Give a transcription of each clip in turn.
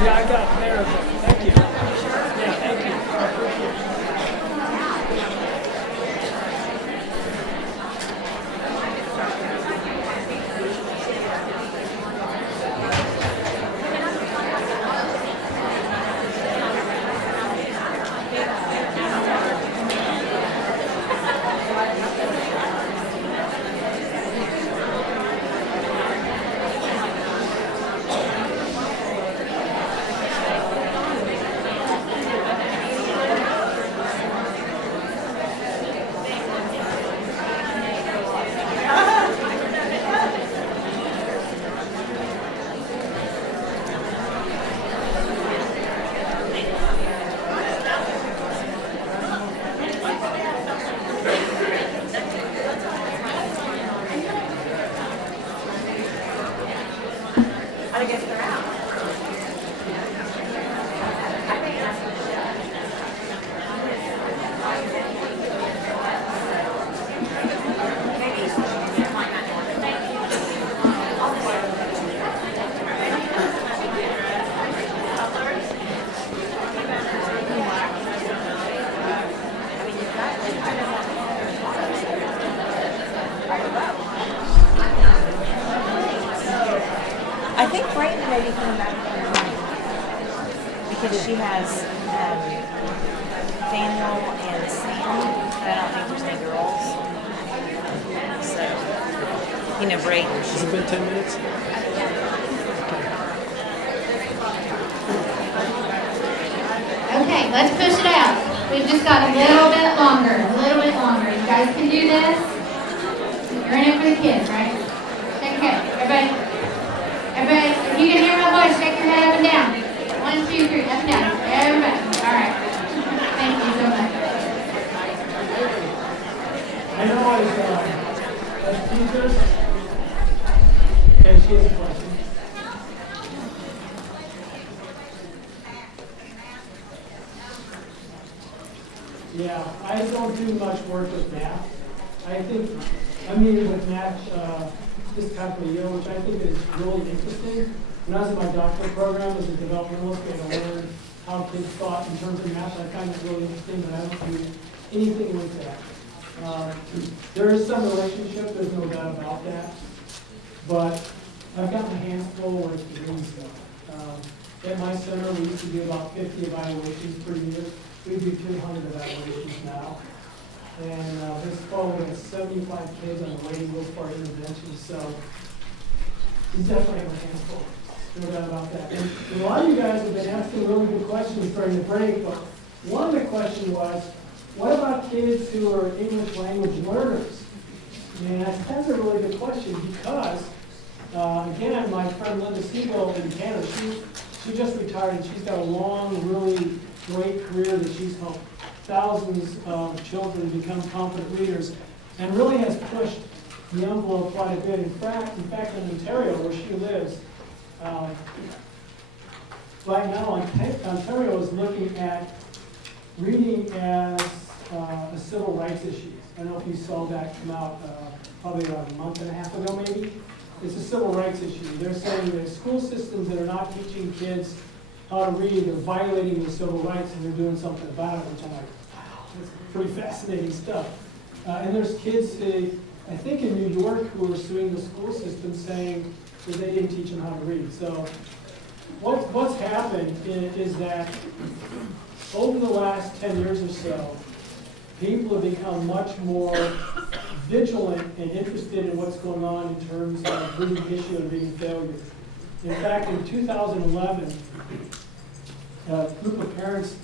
Yeah, I got there. Thank you. Yeah, thank you. I appreciate it. I think Brayden may be coming back because she has Daniel and Sam, but I don't think there's any girls. So, you know, Brayden. Has it been 10 minutes? Okay, let's push it out. We've just got a little bit longer, You guys can do this. You're in it for the kids, right? Okay, everybody. Everybody, if you can hear my voice, shake your head up and down. 1, 2, 3, up and down. Everybody. All right. Thank you so much. I know as teachers, and she has a question. Yeah, I don't do much work with math. I'm meeting with math this time of year, which I think is really interesting. When I was in my doctoral program as a developmentalist, I learned how kids thought in terms of math. I find it really interesting, but I don't do anything with that. There is some relationship, there's no doubt about that. But I've got my hands full with doing stuff. At my center, we used to do about 50 evaluations per year. We do 200 evaluations now. And there's probably 75 kids on the waiting list for our intervention, so we definitely have our hands full. No doubt about that. And a lot of you guys have been asking really good questions during the break, but one of the questions was, what about kids who are English language learners? And that's a really good question because, again, my friend Linda Siegel in Canada, she just retired and she's got a long, really great career that she's helped thousands of children become confident readers and really has pushed the envelope quite a bit. In fact, in Ontario, where she lives, right now, Ontario is looking at reading as a civil rights issue. I don't know if you saw that come out probably about a month and a half ago, maybe. It's a civil rights issue. They're saying that school systems that are not teaching kids how to read are violating their civil rights, and they're doing something about it, which I'm like, wow, that's pretty fascinating stuff. And there's kids, I think in New York, who are suing the school system saying that they didn't teach them how to read. So what's happened is that over the last 10 years or so, people have become much more vigilant and interested in what's going on in terms of reading issue and reading failure. In fact, in 2011, a group of parents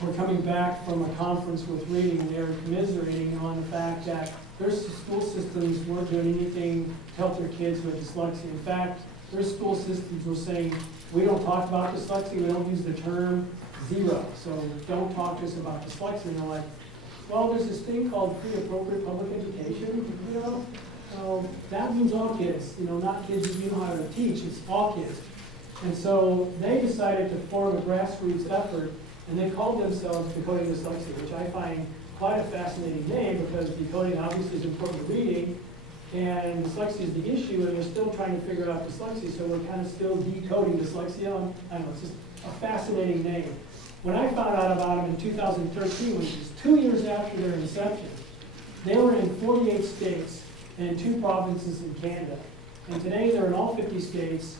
were coming back from a conference with reading, and they were commiserating on the fact that their school systems weren't doing anything to help their kids with dyslexia. In fact, their school systems were saying, we don't talk about dyslexia, we don't use the term zero, so don't talk to us about dyslexia. And they're like, well, there's this thing called free appropriate public education, that means all kids, not kids who know how to teach, it's all kids. And so they decided to form a grassroots effort, and they called themselves Decoding Dyslexia, which I find quite a fascinating name because decoding obviously is important to reading, And dyslexia is the issue, and we're still trying to figure out dyslexia, so we're kind of still decoding dyslexia. I don't know, it's just a fascinating name. When I found out about them in 2013, which is 2 years after their inception, they were in 48 states and 2 provinces in Canada. And today they're in all 50 states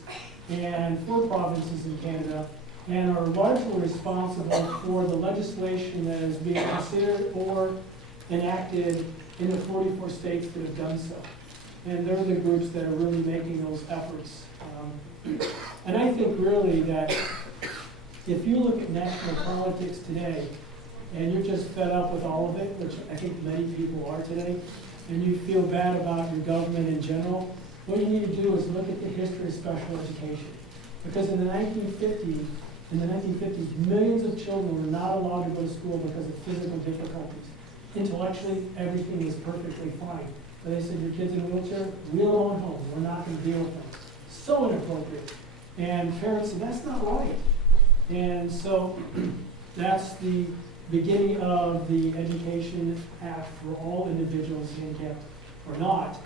and 4 provinces in Canada, and are largely responsible for the legislation that is being considered or enacted in the 44 states that have done so. And they're the groups that are really making those efforts. And I think really that if you look at national politics today, and you're just fed up with all of it, which I think many people are today, and you feel bad about your government in general, what you need to do is look at the history of special education. Because in the 1950s, millions of children were not allowed to go to school because of physical difficulties. Intellectually, everything is perfectly fine. But they said, your kid's in a wheelchair, wheel them on home. We're not going to deal with them. So inappropriate. And parents said, that's not right. And so that's the beginning of the Education Act for all individuals, handicapped or not.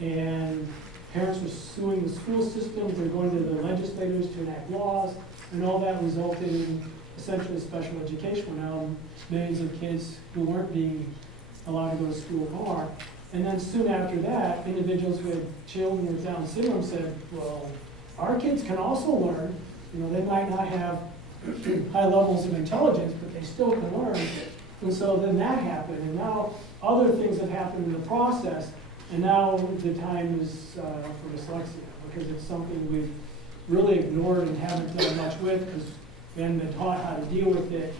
And parents were suing the school systems, they're going to the legislators to enact laws, and all that resulted in essentially special education, where now millions of kids who weren't being allowed to go to school are. And then soon after that, individuals who had children with Down syndrome said, well, our kids can also learn. You know, they might not have high levels of intelligence, but they still can learn. And so then that happened, and now other things have happened in the process, and now the time is for dyslexia, because it's something we've really ignored and haven't done much with, because we haven't been taught how to deal with it.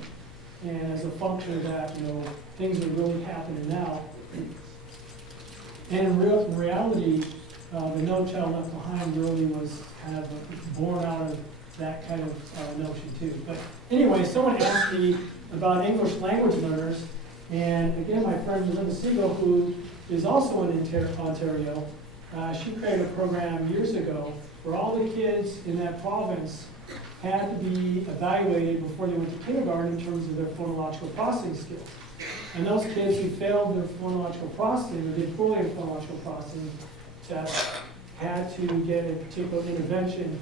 And as a function of that, you know, things are really happening now. And in reality, the No Child Left Behind really was kind of born out of that kind of notion too. But anyway, someone asked me about English language learners, and again, my friend Linda Siegel, who is also in Ontario, she created a program years ago where all the kids in that province had to be evaluated before they went to kindergarten in terms of their phonological processing skills. And those kids who failed their phonological processing or did poorly in phonological processing tests had to get a particular intervention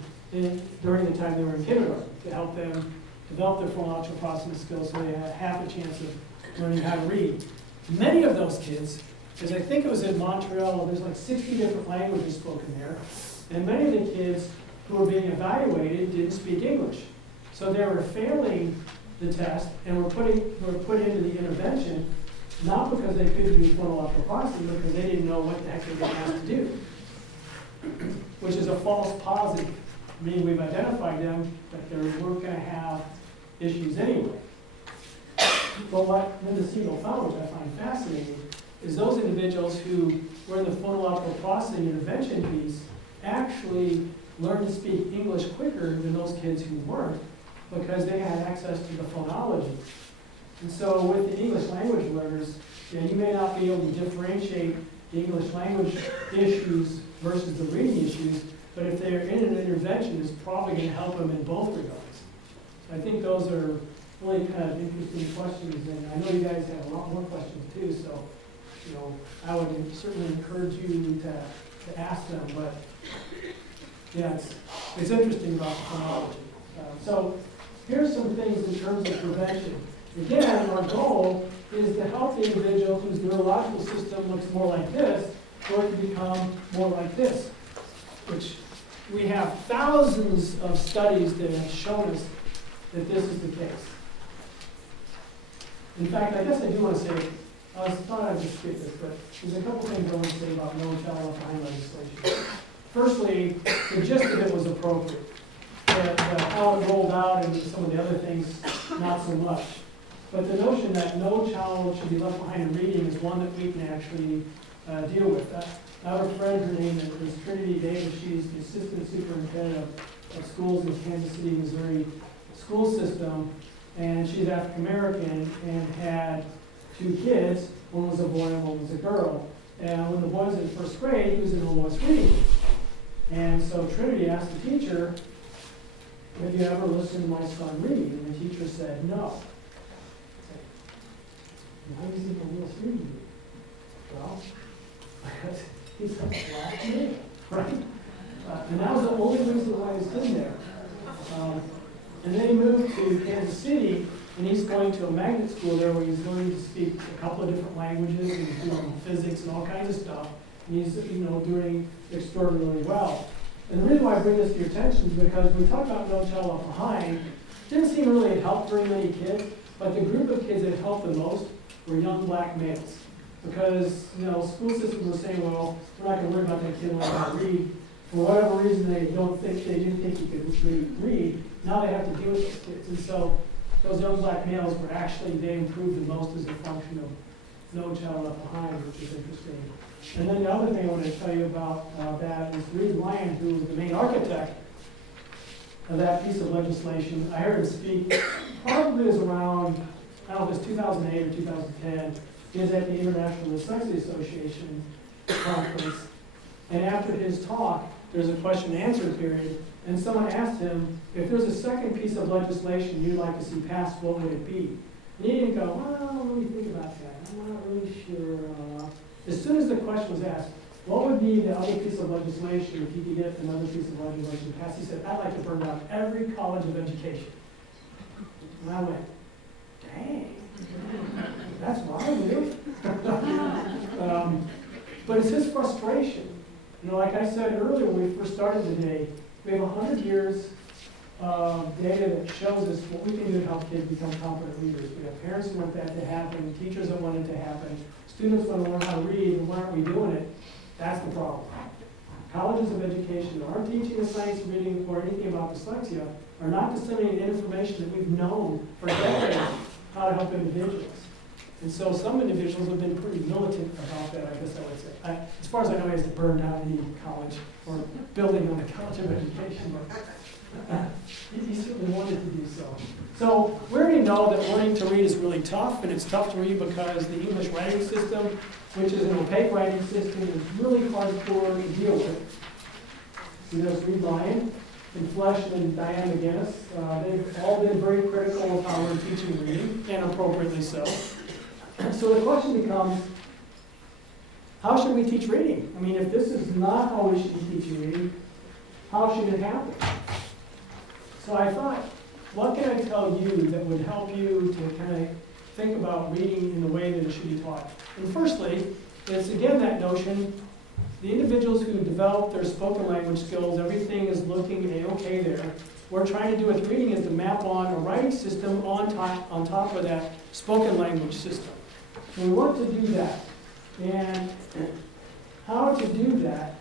during the time they were in kindergarten to help them develop their phonological processing skills so they had half a chance of learning how to read. Many of those kids, because I think it was in Montreal, there's like 60 different languages spoken there, and many of the kids who were being evaluated didn't speak English. So they were failing the test and were put into the intervention, not because they couldn't do phonological processing, but because they didn't know what the heck they were asked to do, which is a false positive. I mean, we've identified them, but they weren't going to have issues anyway. But what Linda Siegel found, which I find fascinating, is those individuals who were in the phonological processing intervention piece actually learned to speak English quicker than those kids who weren't, because they had access to the phonology. And so with the English language learners, you may not be able to differentiate the English language issues versus the reading issues, but if they're in an intervention, it's probably going to help them in both regards. So I think those are really kind of interesting questions, and I know you guys have a lot more questions too, so you know, I would certainly encourage you to ask them, but yeah, it's interesting about the phonology. So here's some things in terms of prevention. Again, our goal is to help the individual whose neurological system looks more like this, or to become more like this, which we have thousands of studies that have shown us that this is the case. In fact, I guess I do want to say, I thought I'd just skip this, but there's a couple things I want to say about No Child Left Behind legislation. Firstly, the gist of it was appropriate. How it rolled out and some of the other things, not so much. But the notion that no child should be left behind in reading is one that we can actually deal with. I have a friend, her name is Trinity Davis. She's the assistant superintendent of schools in Kansas City, Missouri school system, and she's African American and had 2 kids. One was a boy and one was a girl. And when the boy was in first grade, he was in the lowest reading group. And so Trinity asked the teacher, have you ever listened to my son read? And the teacher said, no. Why is he in the lowest reading group? Well, he's a black male, right? And that was the only reason why he's in there. And then he moved to Kansas City, and he's going to a magnet school there where he's going to speak a couple of different languages, and he's doing physics and all kinds of stuff. And he's, doing extraordinarily well. And the reason why I bring this to your attention is because we talk about No Child Left Behind. It didn't seem really to help very many kids, but the group of kids that helped the most were young black males. Because, school systems were saying, well, we're not going to worry about that kid learning how to read. For whatever reason, they didn't think he could read. Now they have to deal with those kids. And so those young black males were actually, they improved the most as a function of No Child Left Behind, which is interesting. And then the other thing I want to tell you about that is Reed Ryan, who was the main architect of that piece of legislation. I heard him speak, probably was around, I don't know if it was 2008 or 2010. He was at the International Dyslexia Association conference. And after his talk, there's a question and answer period. And someone asked him, if there's a second piece of legislation you'd like to see passed, what would it be? And he didn't go, well, let me think about that. I'm not really sure. As soon as the question was asked, what would be the other piece of legislation if you could get another piece of legislation passed? He said, I'd like to burn down every college of education. And I went, dang, that's what I would do. But it's his frustration. Like I said earlier when we first started the day, we have 100 years of data that shows us what we can do to help kids become competent readers. We have parents who want that to happen, teachers that want it to happen, students want to learn how to read, and why aren't we doing it? That's the problem. Colleges of education that aren't teaching us science reading or anything about dyslexia are not disseminating information that we've known for decades how to help individuals. And so some individuals have been pretty militant about that, I guess I would say. As far as I know, he has to burn down any college or building on the College of Education, but he certainly wanted to do so. So we already know that learning to read is really tough, and it's tough to read because the English writing system, which is an opaque writing system, is really hardcore to deal with. See, there's Reed Ryan and Flesh and Diane McGinnis. They've all been very critical of how we're teaching reading, and appropriately so. So the question becomes, how should we teach reading? I mean, if this is not how we should be teaching reading, how should it happen? So I thought, what can I tell you that would help you to kind of think about reading in the way that it should be taught? And firstly, it's again that notion, the individuals who develop their spoken language skills, everything is looking A-okay there. What we're trying to do with reading is to map on a writing system on top of that spoken language system. So we want to do that. And how to do that,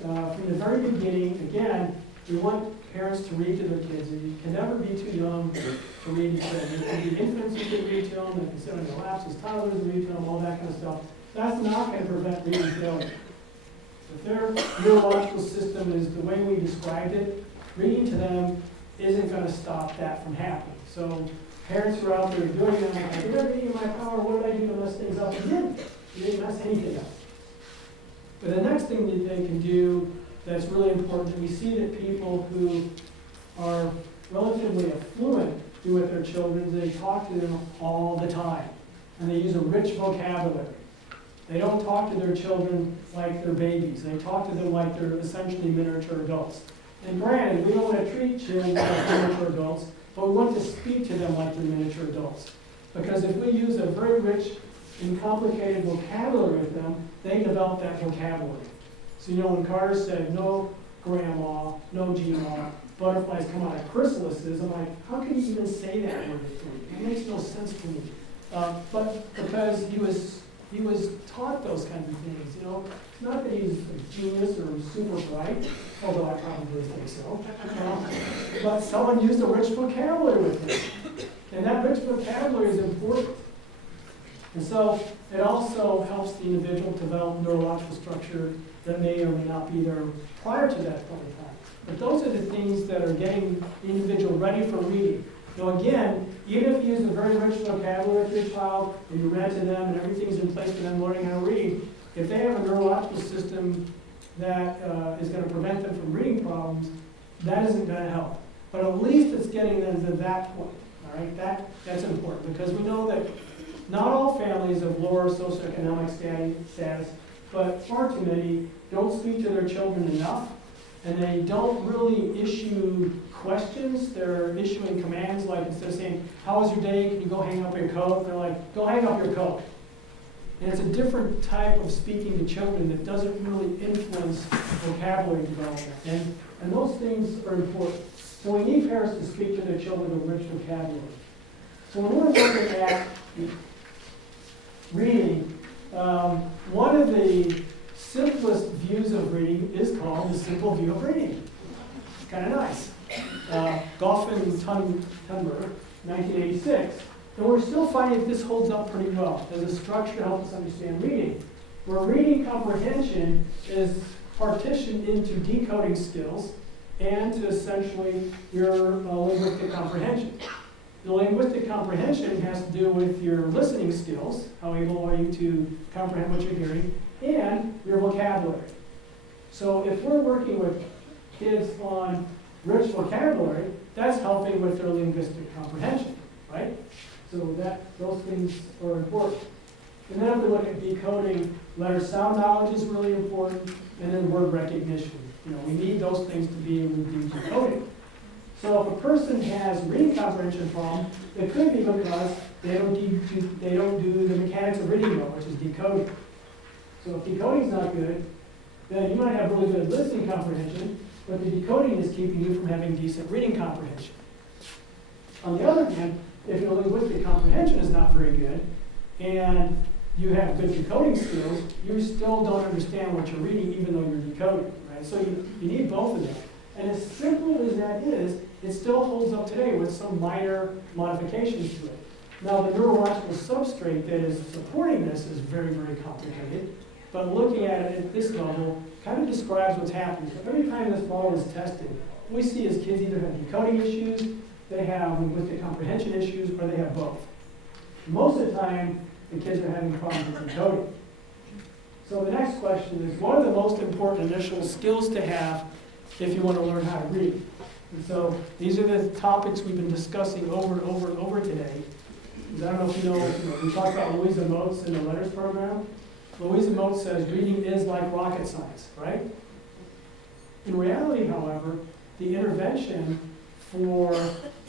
from the very beginning, again, we want parents to read to their kids. You can never be too young to read to children. You can be infants who can read to them, they can sit on your laps as toddlers and read to them, all that kind of stuff. That's not going to prevent reading failure. If their neurological system is the way we described it, reading to them isn't going to stop that from happening. So parents who are out there doing it, like, I did everything in my power, what did I do to mess things up? You didn't mess anything up. But the next thing that they can do that's really important, we see that people who are relatively affluent do with their children, they talk to them all the time. And they use a rich vocabulary. They don't talk to their children like they're babies. They talk to them like they're essentially miniature adults. And granted, we don't want to treat children like miniature adults, but we want to speak to them like they're miniature adults. Because if we use a very rich and complicated vocabulary with them, they develop that vocabulary. So when Carter said, no grandma, no Gma, butterflies come out of chrysalises, I'm like, how can you even say that word? It makes no sense to me. But because he was taught those kinds of things, It's not that he's a genius or super bright, although I probably think so. But someone used a rich vocabulary with him. And that rich vocabulary is important. And so it also helps the individual develop neurological structure that may or may not be there prior to that point in time. But those are the things that are getting the individual ready for reading. Again, even if you use a very rich vocabulary with your child, and you read to them, and everything's in place for them learning how to read, if they have a neurological system that is going to prevent them from reading problems, that isn't going to help. But at least it's getting them to that point. All right, that's important because we know that not all families of lower socioeconomic status but far too many don't speak to their children enough, and they don't really issue questions. They're issuing commands, like instead of saying, how was your day? Can you go hang up your coat? They're like, go hang up your coat. And it's a different type of speaking to children that doesn't really influence vocabulary development. And those things are important. So we need parents to speak to their children with rich vocabulary. So when we're looking at reading, one of the simplest views of reading is called the simple view of reading. It's kind of nice. Goffin and Tunber, 1986. And we're still finding that this holds up pretty well as a structure to help us understand reading. Where reading comprehension is partitioned into decoding skills and to essentially your linguistic comprehension. The linguistic comprehension has to do with your listening skills, how able are you to comprehend what you're hearing, and your vocabulary. So if we're working with kids on rich vocabulary, that's helping with their linguistic comprehension, right? So those things are important. And then we look at decoding, letter sound knowledge is really important, and then word recognition. We need those things to be able to do decoding. So if a person has a reading comprehension problem, it could be because they don't do the mechanics of reading well, which is decoding. So if decoding is not good, then you might have really good listening comprehension, but the decoding is keeping you from having decent reading comprehension. On the other hand, if your linguistic comprehension is not very good, and you have good decoding skills, you still don't understand what you're reading even though you're decoding, right? So you need both of them. And as simple as that is, it still holds up today with some minor modifications to it. Now, the neurological substrate that is supporting this is very, very complicated, but looking at it at this level kind of describes what's happening. So every time this model is tested, we see is kids either have decoding issues, they have linguistic comprehension issues, or they have both. Most of the time, the kids are having problems with decoding. So the next question is, what are the most important initial skills to have if you want to learn how to read? And so these are the topics we've been discussing over and over and over today. I don't know if you know, we talked about Louisa Moats in the letters program. Louisa Moats says reading is like rocket science, right? In reality, however, the intervention for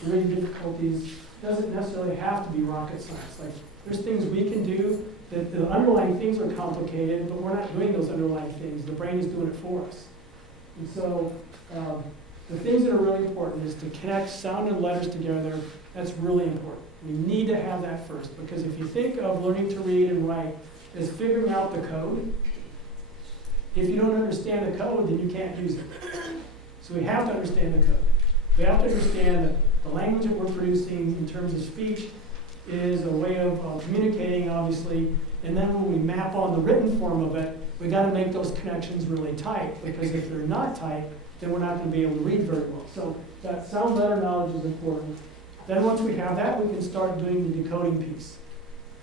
reading difficulties doesn't necessarily have to be rocket science. Like, there's things we can do that the underlying things are complicated, but we're not doing those underlying things. The brain is doing it for us. And so the things that are really important is to connect sound and letters together. That's really important. We need to have that first, because if you think of learning to read and write as figuring out the code, if you don't understand the code, then you can't use it. So we have to understand the code. We have to understand that the language that we're producing in terms of speech is a way of communicating, obviously, and then when we map on the written form of it, we got to make those connections really tight, because if they're not tight, then we're not going to be able to read very well. So that sound letter knowledge is important. Then once we have that, we can start doing the decoding piece.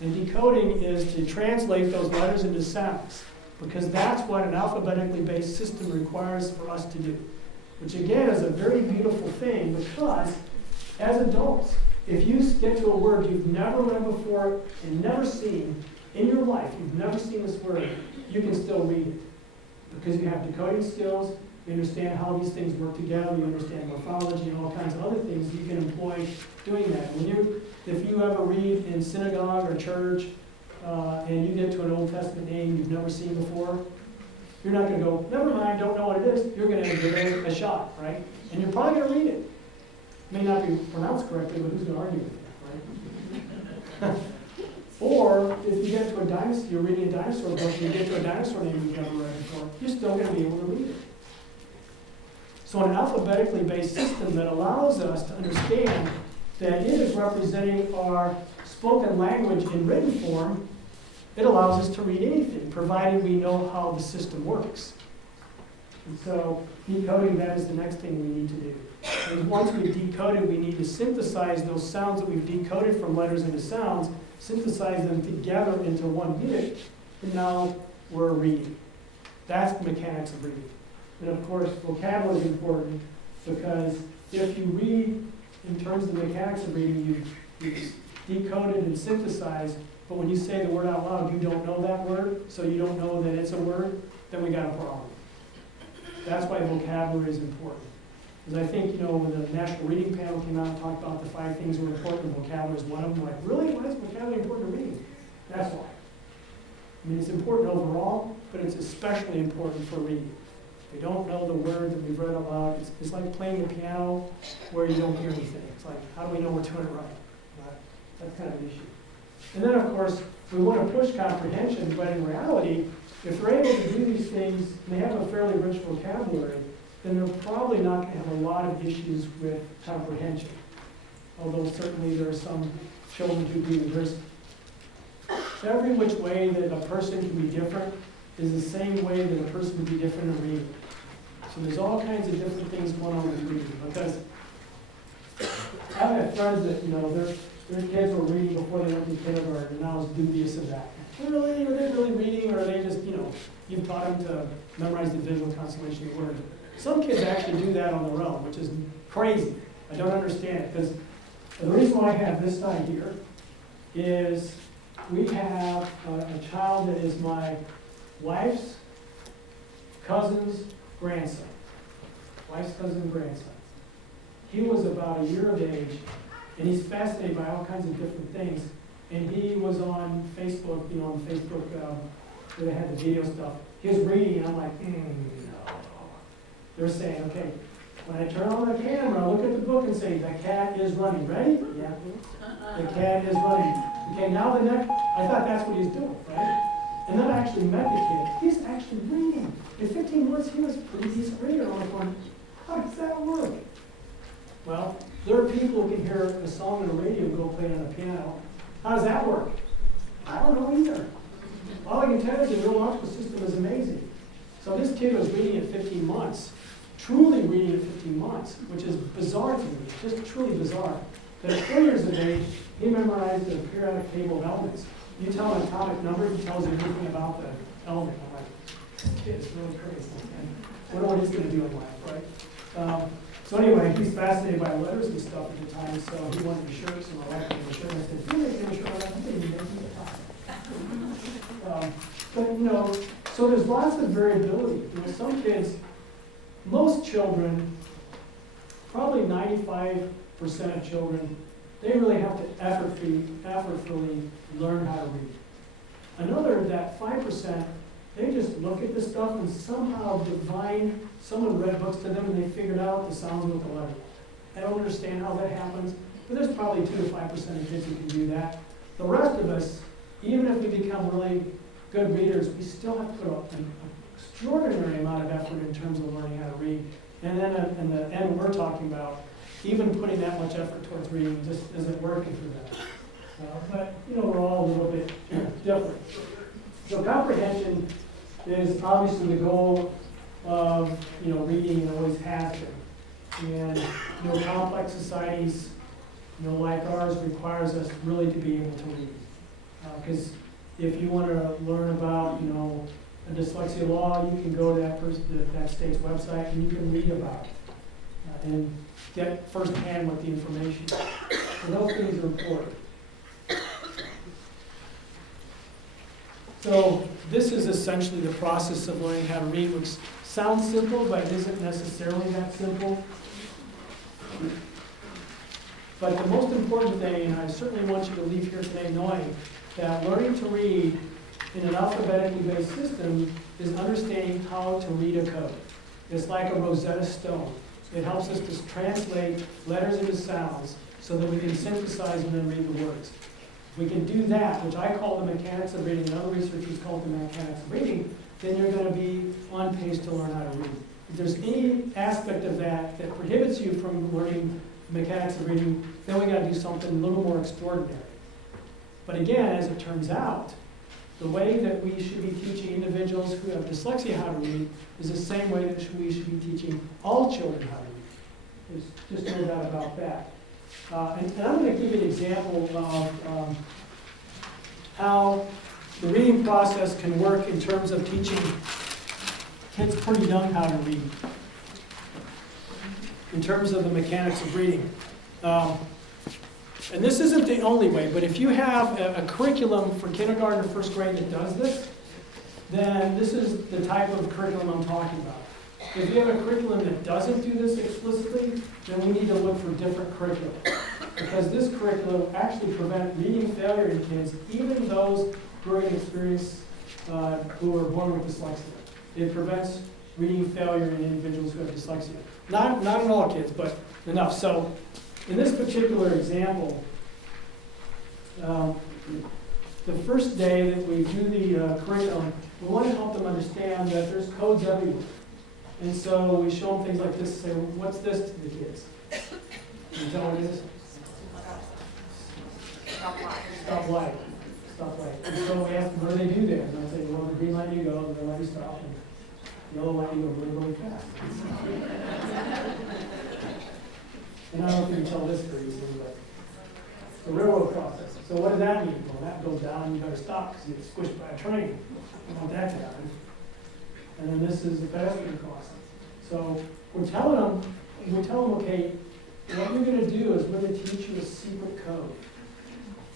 And decoding is to translate those letters into sounds, because that's what an alphabetically based system requires for us to do. Which again is a very beautiful thing, because as adults, if you get to a word you've never read before and never seen in your life, you've never seen this word, you can still read it. Because you have decoding skills, you understand how these things work together, you understand morphology and all kinds of other things you can employ doing that. If you ever read in synagogue or church and you get to an Old Testament name you've never seen before, you're not going to go, never mind, don't know what it is. You're going to give it a shot, right? And you're probably going to read it. It may not be pronounced correctly, but who's going to argue with that, right? Or if you get to a dinosaur, you're reading a dinosaur book, and you get to a dinosaur name you've never read before, you're still going to be able to read it. So an alphabetically based system that allows us to understand that it is representing our spoken language in written form, it allows us to read anything, provided we know how the system works. And so decoding that is the next thing we need to do. And once we've decoded, we need to synthesize those sounds that we've decoded from letters into sounds, synthesize them together into one unit, and now we're reading. That's the mechanics of reading. And of course, vocabulary is important, because if you read in terms of the mechanics of reading, you've decoded and synthesized, But when you say the word out loud, you don't know that word, so you don't know that it's a word, then we got a problem. That's why vocabulary is important. Because I think, when the National Reading Panel came out and talked about the 5 things that were important, and vocabulary is one of them, like, really? Why is vocabulary important to reading? That's why. I mean, it's important overall, but it's especially important for reading. If you don't know the word that we've read aloud, it's like playing the piano where you don't hear anything. It's like, how do we know we're doing it right? That's kind of an issue. And then, of course, we want to push comprehension, but in reality, if they're able to do these things, and they have a fairly rich vocabulary, then they're probably not going to have a lot of issues with comprehension. Although certainly there are some children who do. There's every which way that a person can be different is the same way that a person can be different in reading. So there's all kinds of different things going on with reading. Because I've had friends that, their kids were reading before they went to kindergarten, and I was dubious of that. Really? Are they really reading, or are they just, you've taught them to memorize the visual constellation of words? Some kids actually do that on their own, which is crazy. I don't understand it, because the reason why I have this side here is we have a child that is my wife's cousin's grandson. Wife's cousin's grandson. He was about a year of age, and he's fascinated by all kinds of different things. And he was on Facebook, on Facebook where they had the video stuff. He was reading, and I'm like, no. They're saying, okay, when I turn on the camera, look at the book and say, the cat is running. Ready? Yeah. The cat is running. Okay, now the next, I thought that's what he's doing, right? And then I actually met the kid. He's actually reading. In 15 months, he was a pretty decent reader. I'm like, going, how does that work? Well, there are people who can hear a song on the radio and go play it on a piano. How does that work? I don't know either. All I can tell you is the neurological system is amazing. So this kid was reading at 15 months, truly reading at 15 months, which is bizarre to me, just truly bizarre. But at 4 years of age, he memorized the periodic table of elements. You tell an atomic number, he tells you everything about the element. I'm like, this kid's really crazy. And I wonder what he's going to do in life, right? So anyway, he's fascinated by letters and stuff at the time, so he wanted a shirt, so my wife made a shirt. I said, you make him a shirt, I didn't even make him a tie. But so there's lots of variability. Some kids, most children, probably 95% of children, they really have to effortfully learn how to read. Another, that 5%, they just look at the stuff and somehow divine, someone read books to them and they figured out the sounds with the letter. I don't understand how that happens, but there's probably 2 to 5% of kids who can do that. The rest of us, even if we become really good readers, we still have to put an extraordinary amount of effort in terms of learning how to read. And then in the end, we're talking about even putting that much effort towards reading just isn't working for them. But we're all a little bit different. So comprehension is obviously the goal of reading, and always has been. And complex societies like ours requires us really to be able to read. Because if you want to learn about a dyslexia law, you can go to that state's website and you can read about it and get firsthand what the information is. So those things are important. So this is essentially the process of learning how to read, which sounds simple, but it isn't necessarily that simple. But the most important thing, and I certainly want you to leave here today knowing that learning to read in an alphabetically based system is understanding how to read a code. It's like a Rosetta Stone. It helps us to translate letters into sounds so that we can synthesize and then read the words. If we can do that, which I call the mechanics of reading, and other researchers call it the mechanics of reading, then you're going to be on pace to learn how to read. If there's any aspect of that that prohibits you from learning the mechanics of reading, then we got to do something a little more extraordinary. But again, as it turns out, the way that we should be teaching individuals who have dyslexia how to read is the same way that we should be teaching all children how to read. There's just no doubt about that. And I'm going to give you an example of how the reading process can work in terms of teaching kids pretty young how to read, in terms of the mechanics of reading. and this isn't the only way, but if you have a curriculum for kindergarten or first grade that does this, then this is the type of curriculum I'm talking about. If you have a curriculum that doesn't do this explicitly, then we need to look for different curriculum. Because this curriculum will actually prevent reading failure in kids, even those who are going to experience, who are born with dyslexia. It prevents reading failure in individuals who have dyslexia. Not in all kids, but enough. So in this particular example, the first day that we do the curriculum, we want to help them understand that there's codes everywhere. And so we show them things like this, say, what's this to the kids? Can you tell what it is? Stop light. Stop light. And so we ask them, what do they do there? And I say, well, the green light you go, the red light you stop, and the yellow light you go really, really fast. And I don't know if you can tell this very easily, but the railroad process. So what does that mean? Well, that goes down, you better stop because you get squished by a train. You don't want that to happen. And then this is the pedestrian crossing. So we're telling them, okay, what you're going to do is we're going to teach you a secret code.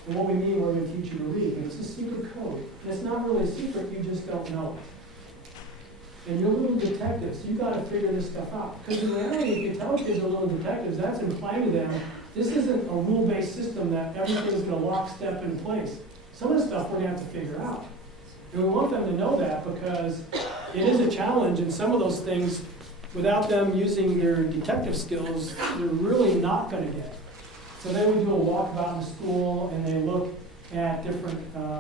And what we mean, we're going to teach you to read. And it's a secret code. And it's not really a secret, you just don't know it. And you're little detectives, you got to figure this stuff out. Because in reality, if you tell kids they're little detectives, that's implying to them, this isn't a rule-based system that everything's going to lockstep in place. Some of the stuff we're going to have to figure out. And we want them to know that because it is a challenge, and some of those things, without them using their detective skills, they're really not going to get. So then we do a walkabout in the school, and they look at different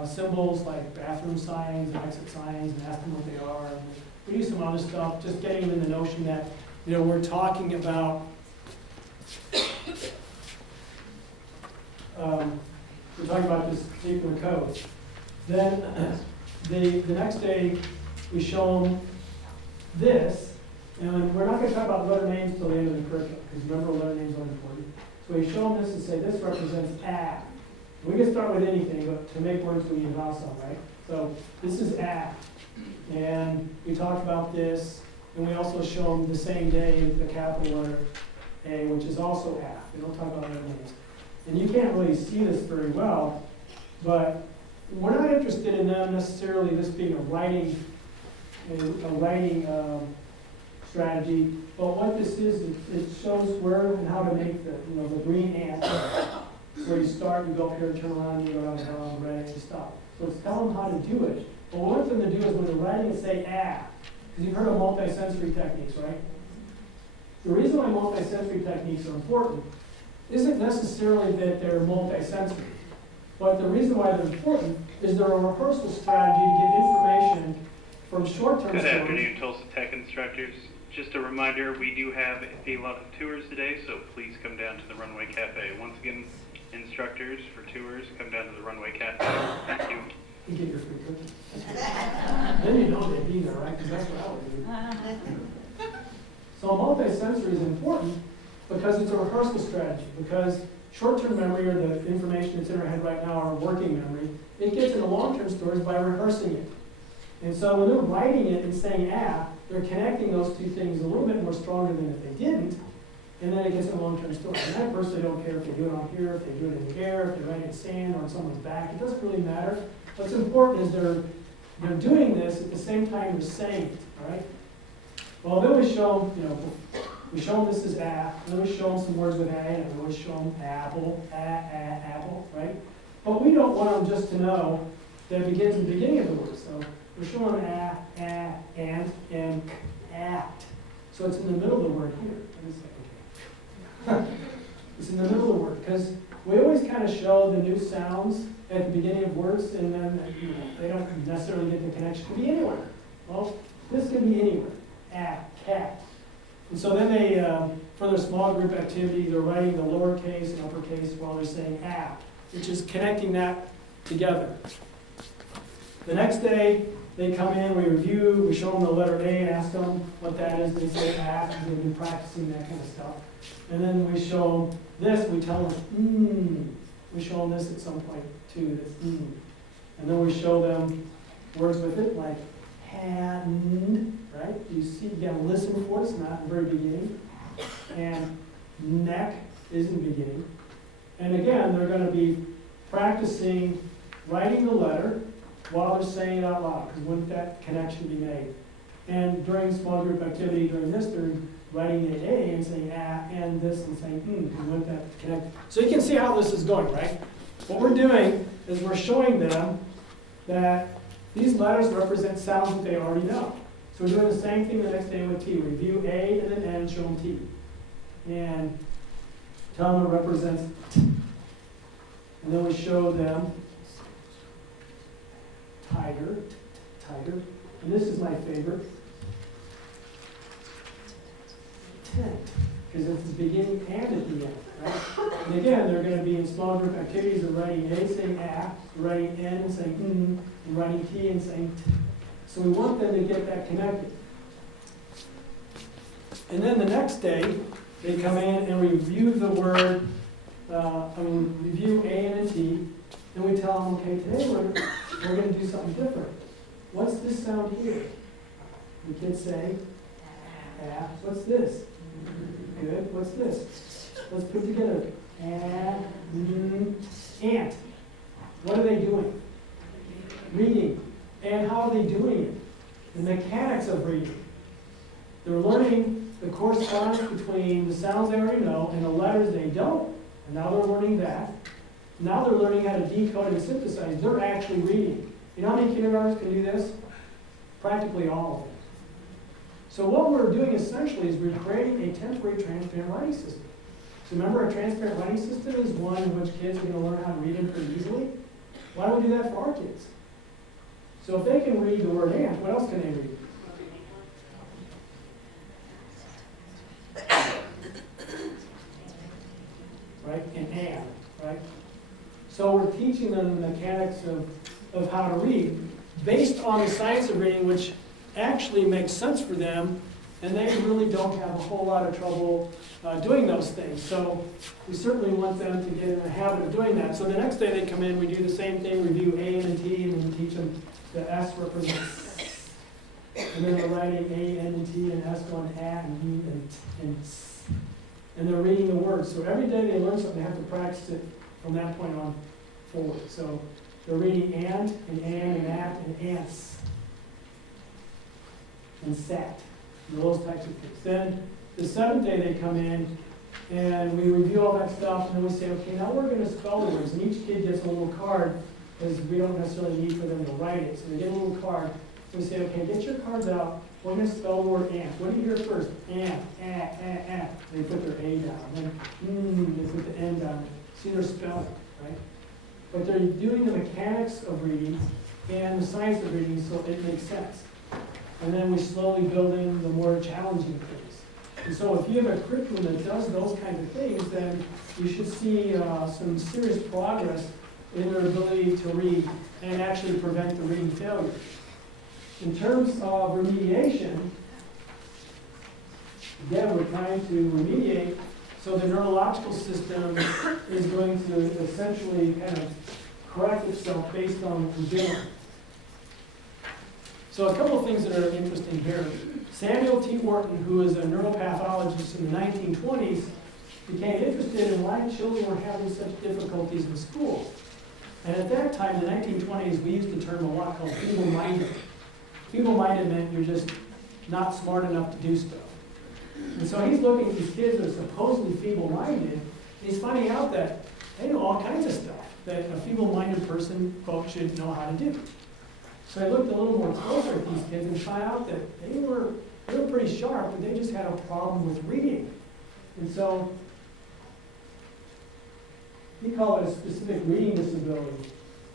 symbols like bathroom signs and exit signs and ask them what they are. And we do some other stuff, just getting them in the notion that, you know, we're talking about this particular code. Then the next day we show them this, and we're not going to talk about letter names till the end of the curriculum, because remember, letter names are important. So we show them this and say this represents a. We can start with anything, but to make words we need a vowel sound, right? So this is a, and we talk about this, and we also show them the same day the capital letter A, which is also a. We don't talk about letter names. And you can't really see this very well, but we're not interested in them necessarily this being a writing strategy. But what this is, it shows where and how to make the green ant. Where you start, you go up here and turn around, you go down the red, you stop. So it's telling them how to do it. But what we want them to do is when they're writing it, say ah. Because you've heard of multisensory techniques, right? The reason why multisensory techniques are important isn't necessarily that they're multisensory. But the reason why they're important is they're a rehearsal strategy to get information from short-term storage. Good afternoon, Tulsa Tech instructors. Just a reminder, we do have a lot of tours today, so please come down to the Runway Cafe. Once again, instructors for tours, come down to the Runway Cafe. Thank you. You get your free cookies. Then you know they'd be there, right? Because that's what I would do. So multisensory is important because it's a rehearsal strategy. Because short-term memory, or the information that's in our head right now, our working memory, it gets into long-term storage by rehearsing it. And so when they're writing it and saying ah, they're connecting those two things a little bit more stronger than if they didn't, and then it gets in long-term storage. And I personally don't care if they do it on here, if they do it in the air, if they write it in sand or on someone's back. It doesn't really matter. What's important is they're doing this at the same time they're saying it, all right? Well, then we show them, we show them this is a, and then we show them some words with a, and we always show them apple, apple, right? But we don't want them just to know that it begins at the beginning of the word. So we're showing them and act. So it's in the middle of the word here. It's in the middle of the word, because we always kind of show the new sounds at the beginning of words, and then they don't necessarily get the connection. It can be anywhere. Well, this can be anywhere. Cat. And so then they, for their small group activity, they're writing the lowercase and uppercase while they're saying which is connecting that together. The next day, they come in, we review, we show them the letter A, ask them what that is. They say because they've been practicing that kind of stuff. And then we show them this, we tell them, We show them this at some point too, this And then we show them words with it, like hand, right? You see, you gotta listen for it, it's not in the very beginning. And neck is in the beginning. And again, they're going to be practicing writing the letter while they're saying it out loud, because wouldn't that connection be made? And during small group activity during this, they're writing the A and saying ah, and this, and saying because wouldn't that connect? So you can see how this is going, right? What we're doing is we're showing them that these letters represent sounds that they already know. So we're doing the same thing the next day with T. Review A and then N, show them T. And tell them it represents T. And then we show them tiger, tiger. And this is my favorite. Tent, because it's the beginning and at the end, right? And again, they're going to be in small group activities of writing A saying ah, writing N and saying and writing T and saying T. So we want them to get that connected. And then the next day, they come in and review the word, review A and a T, and we tell them, okay, today we're going to do something different. What's this sound here? The kids say, ah. What's this? Good. What's this? Let's put together. Ant. What are they doing? Reading. And how are they doing it? The mechanics of reading. They're learning the correspondence between the sounds they already know and the letters they don't. And now they're learning that. Now they're learning how to decode and synthesize. They're actually reading. You know how many kindergartners can do this? Practically all of them. So what we're doing essentially is we're creating a temporary transparent writing system. So remember, a transparent writing system is one in which kids are going to learn how to read them pretty easily. Why don't we do that for our kids? So if they can read the word ant, what else can they read? Right? An ant, right? So we're teaching them the mechanics of how to read based on the science of reading, which actually makes sense for them, and they really don't have a whole lot of trouble doing those things. So we certainly want them to get in the habit of doing that. So the next day they come in, we do the same thing, review A and T, and we teach them the S represents, and then they're writing A, N, and T, and S going A, and E, and S. And they're reading the words. So every day they learn something, they have to practice it from that point on forward. So they're reading and at, and ants, and sat, and those types of things. Then the seventh day they come in, and we review all that stuff, and then we say, okay, now we're going to spell the words. And each kid gets a little card, because we don't necessarily need for them to write it. So they get a little card. We say, okay, get your cards out. We're going to spell the word ant. What do you hear first? Ant, ant. They put their A down. Then, they put the N down. See their spelling, right? But they're doing the mechanics of reading and the science of reading, so it makes sense. And then we slowly build in the more challenging things. And so if you have a curriculum that does those kinds of things, then you should see some serious progress in their ability to read and actually prevent the reading failure. In terms of remediation, again, we're trying to remediate so the neurological system is going to essentially kind of correct itself based on what we're doing. So a couple of things that are interesting here. Samuel T. Wharton, who is a neuropathologist in the 1920s, became interested in why children were having such difficulties in school. And at that time, in the 1920s, we used the term a lot called feeble-minded. Feeble-minded meant you're just not smart enough to do stuff. And so he's looking at these kids that are supposedly feeble-minded, and he's finding out that they know all kinds of stuff that a feeble-minded person, folks, should know how to do. So I looked a little more closer at these kids and found out that they were pretty sharp, but they just had a problem with reading. And so he called it a specific reading disability.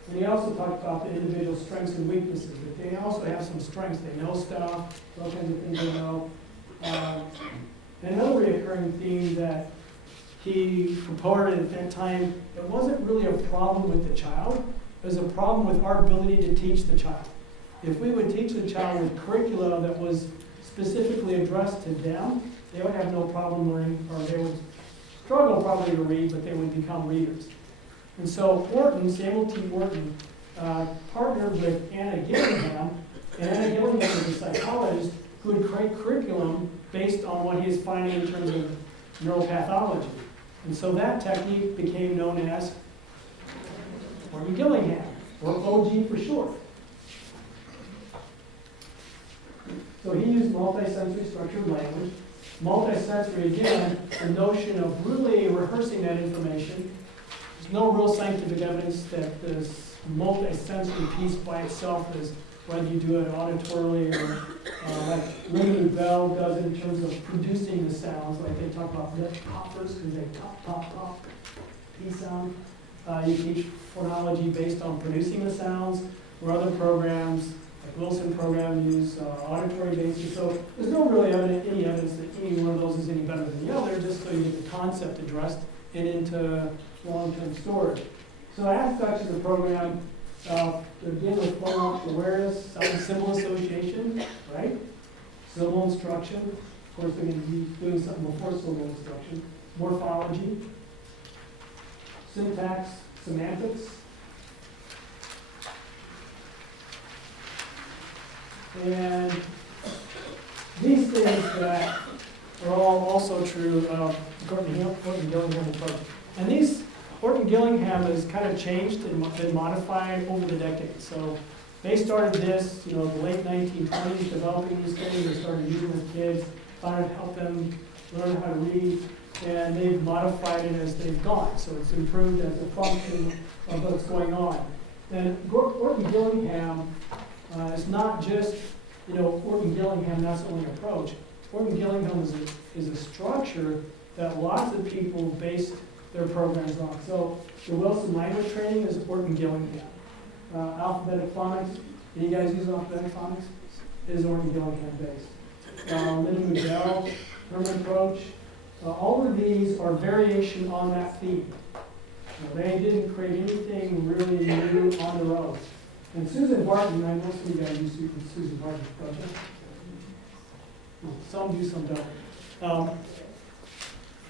And he also talked about the individual strengths and weaknesses, that they also have some strengths. They know stuff, all kinds of things they know. And another recurring theme that he reported at that time, it wasn't really a problem with the child. It was a problem with our ability to teach the child. If we would teach the child with curricula that was specifically addressed to them, they would have no problem learning, or they would struggle probably to read, but they would become readers. And so Wharton, Samuel T. Wharton, partnered with Anna Gillingham, and Anna Gillingham is a psychologist who would create curriculum based on what he is finding in terms of neuropathology. And so that technique became known as Gillingham, or OG for short. So he used multisensory structured language. Multisensory, again, the notion of really rehearsing that information. There's no real scientific evidence that this multisensory piece by itself is, whether you do it auditorily or like Lady Bell does it in terms of producing the sounds, like they talk about lip poppers, because they pop, pop, pop, P sound. You teach phonology based on producing the sounds, or other programs, like Wilson program, use auditory based. So there's no really any evidence that any one of those is any better than the other, just so you get the concept addressed and into long-term storage. So aspects of the program, to begin with phonological awareness, sound and symbol association, right? Syllable instruction. Of course, they're going to be doing something before syllable instruction. Morphology, syntax, semantics. And these things that are all also true of Orton-Gillingham approach. And these Orton-Gillingham has kind of changed and been modified over the decades. So they started this, the late 1920s, developing these things. They started using them with kids, trying to help them learn how to read, and they've modified it as they've gone. So it's improved as a function of what's going on. And Orton-Gillingham is not just, Orton-Gillingham, that's the only approach. Orton-Gillingham is a structure that lots of people based their programs on. So the Wilson language training is Orton-Gillingham. Alphabetic phonics, any guys use alphabetic phonics? Is Orton-Gillingham based. Lindenwood-Bell, Herman approach, all of these are variation on that theme. They didn't create anything really new on their own. And Susan Barton, I know some of you guys use Susan Barton's project. Some do, some don't.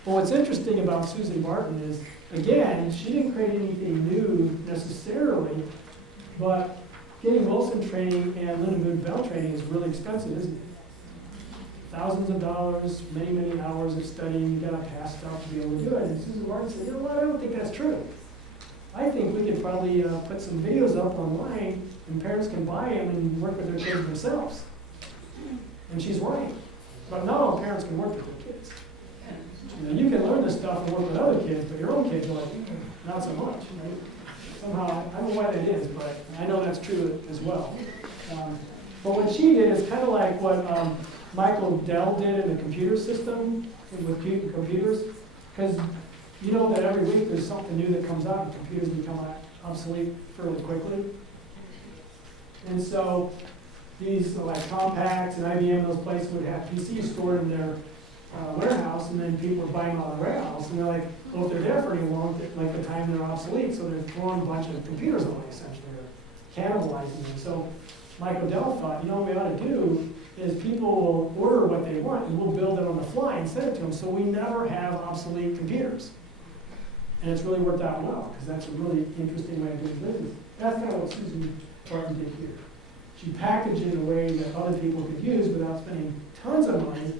But what's interesting about Susan Barton is, again, she didn't create anything new necessarily, but getting Wilson training and Lindenwood-Bell training is really expensive, isn't it? Thousands of dollars, many, many hours of studying, you gotta pass out to be able to do it. And Susan Barton said, I don't think that's true. I think we could probably put some videos up online and parents can buy them and work with their kids themselves. And she's right. But not all parents can work with their kids. You can learn this stuff and work with other kids, but your own kids are like, not so much. Right? Somehow, I don't know why that is, but I know that's true as well. But what she did is kind of like what Michael Dell did in the computer system with computers, because you know that every week there's something new that comes out and computers become obsolete fairly quickly. And so these like Compaqs and IBM, those places would have PCs stored in their warehouse, and then people were buying out of the warehouse, and they're like, well, if they're there for any long, like the time they're obsolete, so they're throwing a bunch of computers away, essentially, or cannibalizing them. So Michael Dell thought, what we ought to do is people will order what they want, and we'll build it on the fly and send it to them, so we never have obsolete computers. And it's really worked out well, because that's a really interesting way of doing business. That's kind of what Susan Barton did here. She packaged it in a way that other people could use without spending tons of money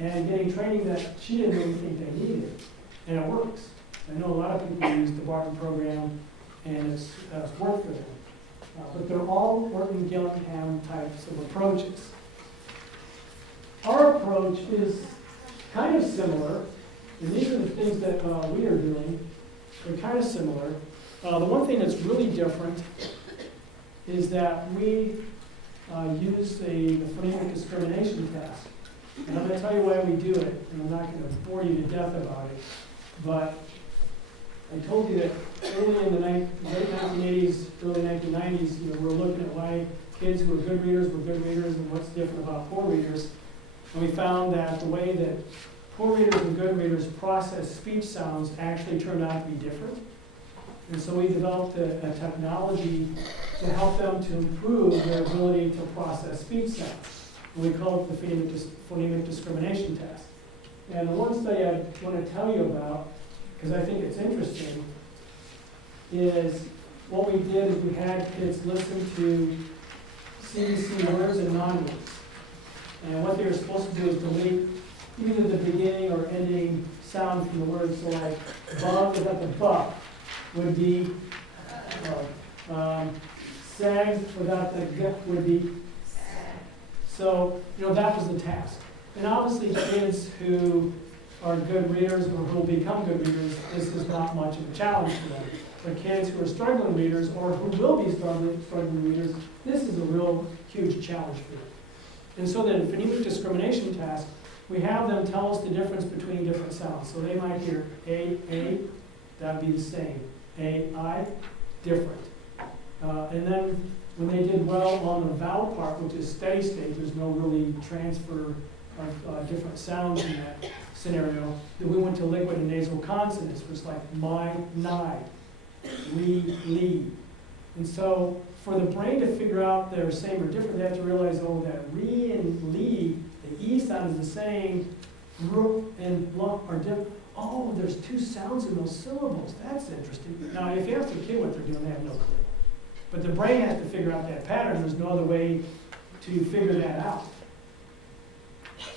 and getting training that she didn't really think they needed. And it works. I know a lot of people use the Barton program, and it's worked for them. But they're all Orton-Gillingham types of approaches. Our approach is kind of similar, and these are the things that we are doing. They're kind of similar. The one thing that's really different is that we use the phonemic discrimination test. And I'm going to tell you why we do it, and I'm not going to bore you to death about it. But I told you that early in the late 1980s, early 1990s, we were looking at why kids who were good readers and what's different about poor readers. And we found that the way that poor readers and good readers process speech sounds actually turned out to be different. And so we developed a technology to help them to improve their ability to process speech sounds. And we call it the phonemic discrimination test. And the one study I want to tell you about, because I think it's interesting, is what we did is we had kids listen to CBC words and non-words. And what they were supposed to do is delete either the beginning or ending sound from the word. So like bug without the buck would be sag without the g would be. So, that was the task. And obviously kids who are good readers or who will become good readers, this is not much of a challenge for them. For kids who are struggling readers or who will be struggling readers, this is a real huge challenge for them. And so the phonemic discrimination task, we have them tell us the difference between different sounds. So they might hear A, that'd be the same. A, I, different. And then when they did well on the vowel part, which is steady state, there's no really transfer of different sounds in that scenario. Then we went to liquid and nasal consonants, which is like my, nigh, re, lee. And so for the brain to figure out they're same or different, they have to realize, oh, that re and lee, the E sound is the same, r and l are different. Oh, there's two sounds in those syllables. That's interesting. Now, if you ask a kid what they're doing, they have no clue. But the brain has to figure out that pattern. There's no other way to figure that out.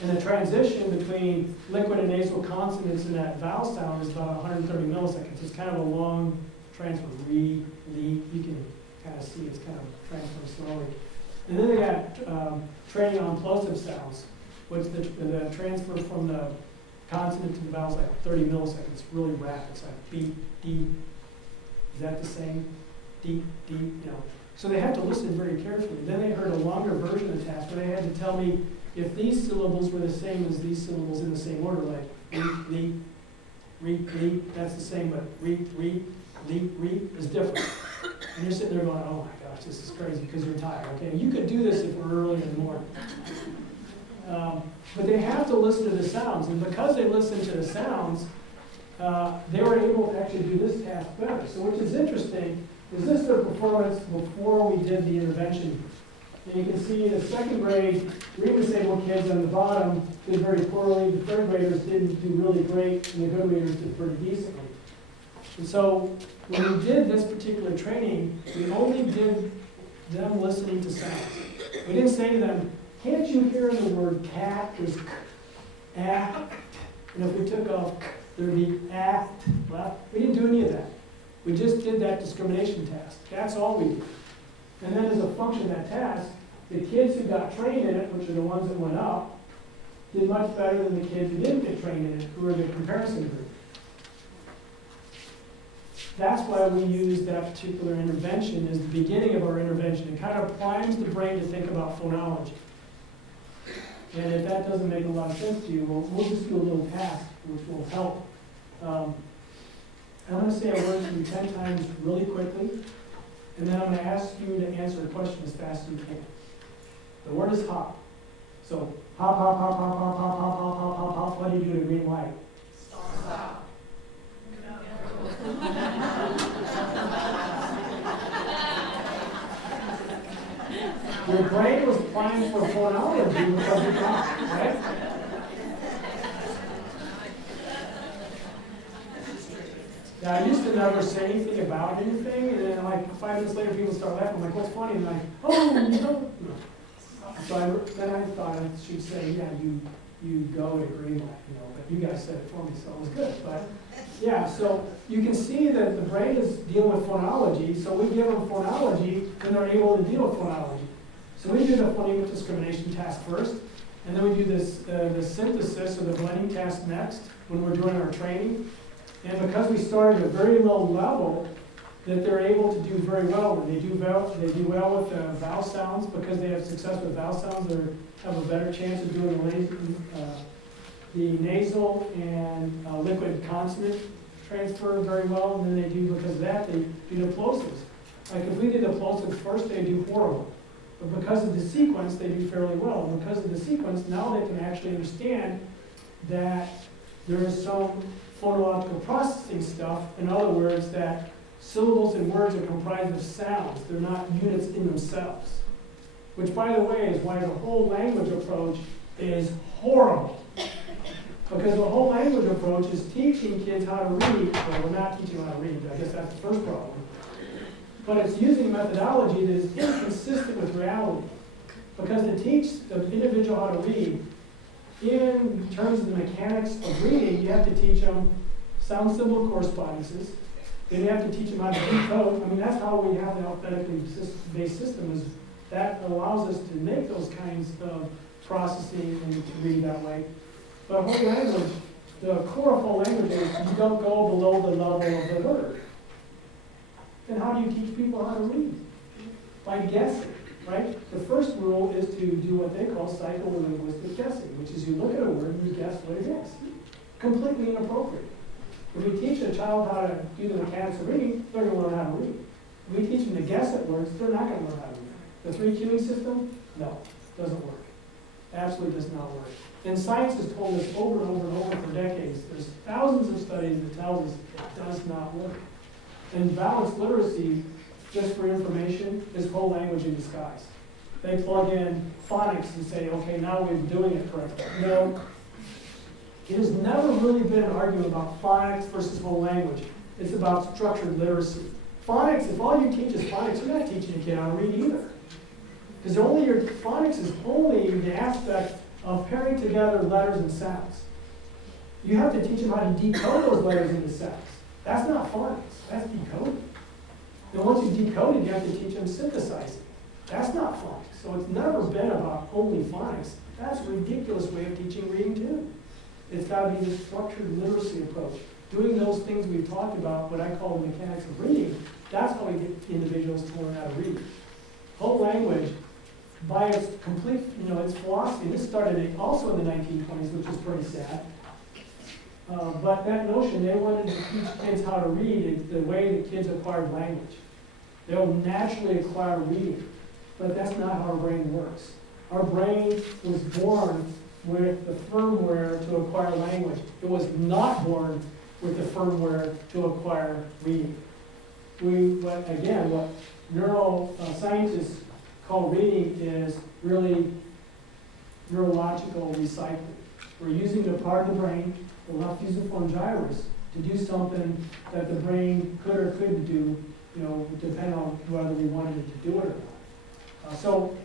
And the transition between liquid and nasal consonants and that vowel sound is about 130 milliseconds. It's kind of a long transfer. Re, lee. You can kind of see it's kind of transferring slowly. And then they got training on plosive sounds, which the transfer from the consonant to the vowel is like 30 milliseconds. It's really rapid. It's like B, D. Is that the same? D, D, So they have to listen very carefully. Then they heard a longer version of the task where they had to tell me if these syllables were the same as these syllables in the same order, like re, lee, that's the same, but re, is different. And you're sitting there going, oh my gosh, this is crazy because you're tired. Okay, you could do this if we're early in the morning. But they have to listen to the sounds, and because they listen to the sounds, they were able to actually do this task better. So which is interesting, is this their performance before we did the intervention? And you can see the second grade, reading disabled kids on the bottom did very poorly, the third graders didn't do really great, and the good readers did pretty decently. And so when we did this particular training, we only did them listening to sounds. We didn't say to them, can't you hear the word cat? There's k, act. And if we took off k, there'd be act. Well, we didn't do any of that. We just did that discrimination task. That's all we did. And then as a function of that task, the kids who got trained in it, which are the ones that went up, did much better than the kids who didn't get trained in it, who were the comparison group. That's why we use that particular intervention as the beginning of our intervention. It kind of primes the brain to think about phonology. And if that doesn't make a lot of sense to you, we'll just do a little task which will help. I'm going to say a word to you 10 times really quickly, and then I'm going to ask you to answer a question as fast as you can. The word is hop. So hop, hop, hop, hop, hop, hop, hop, hop, hop, hop, hop. What do you do to green light? Stop. Your brain was primed for phonology because you talked, right? Now, I used to never say anything about anything, and then like 5 minutes later, people start laughing. I'm like, what's funny? And I'm like, oh, you don't. So then I thought I should say, yeah, you go to green light, but you guys said it for me, so it was good. But yeah, so you can see that the brain is dealing with phonology, so we give them phonology, and they're able to deal with phonology. So we do the phonemic discrimination task first, and then we do this the synthesis or the blending task next when we're doing our training. And because we started at a very low level, that they're able to do very well. And they do well with vowel sounds because they have success with vowel sounds. They have a better chance of doing the nasal and liquid consonant transfer very well. And then they do, because of that, they do the plosives. Like if we did the plosives first, they do horrible. But because of the sequence, they do fairly well. And because of the sequence, now they can actually understand that there is some phonological processing stuff. In other words, that syllables and words are comprised of sounds. They're not units in themselves. Which, by the way, is why the whole language approach is horrible. Because the whole language approach is teaching kids how to read. Well, we're not teaching them how to read. I guess that's the first problem. But it's using methodology that is inconsistent with reality. Because to teach the individual how to read in terms of the mechanics of reading, you have to teach them sound symbol correspondences. Then you have to teach them how to decode. I mean, that's how we have the alphabetically based system, is that allows us to make those kinds of processing and to read that way. But whole language, the core of whole language is you don't go below the level of the word. Then how do you teach people how to read? By guessing, right? The first rule is to do what they call psycholinguistic guessing, which is you look at a word and you guess what it is. Completely inappropriate. If we teach a child how to do the mechanics of reading, they're going to learn how to read. If we teach them to guess at words, they're not going to learn how to read. The 3 cueing system? No, doesn't work. Absolutely does not work. And science has told us over and over and over for decades, there's thousands of studies that tell us it does not work. And balanced literacy, just for information, is whole language in disguise. They plug in phonics and say, okay, now we're doing it correctly. No, it has never really been an argument about phonics versus whole language. It's about structured literacy. Phonics, if all you teach is phonics, you're not teaching a kid how to read either. Because phonics is only the aspect of pairing together letters and sounds. You have to teach them how to decode those letters into sounds. That's not phonics, that's decoding. And once you decode it, you have to teach them synthesizing. That's not phonics. So it's never been about only phonics. That's a ridiculous way of teaching reading too. It's got to be the structured literacy approach. Doing those things we've talked about, what I call the mechanics of reading, that's how we get individuals to learn how to read. Whole language, by its complete, its philosophy, this started also in the 1920s, which is pretty sad. But that notion, they wanted to teach kids how to read the way that kids acquired language. They'll naturally acquire reading, but that's not how our brain works. Our brain was born with the firmware to acquire language. It was not born with the firmware to acquire reading. What neuroscientists call reading is really neurological recycling. We're using the part of the brain, the left fusiform gyrus, to do something that the brain could or couldn't do, depending on whether we wanted it to do it or not. So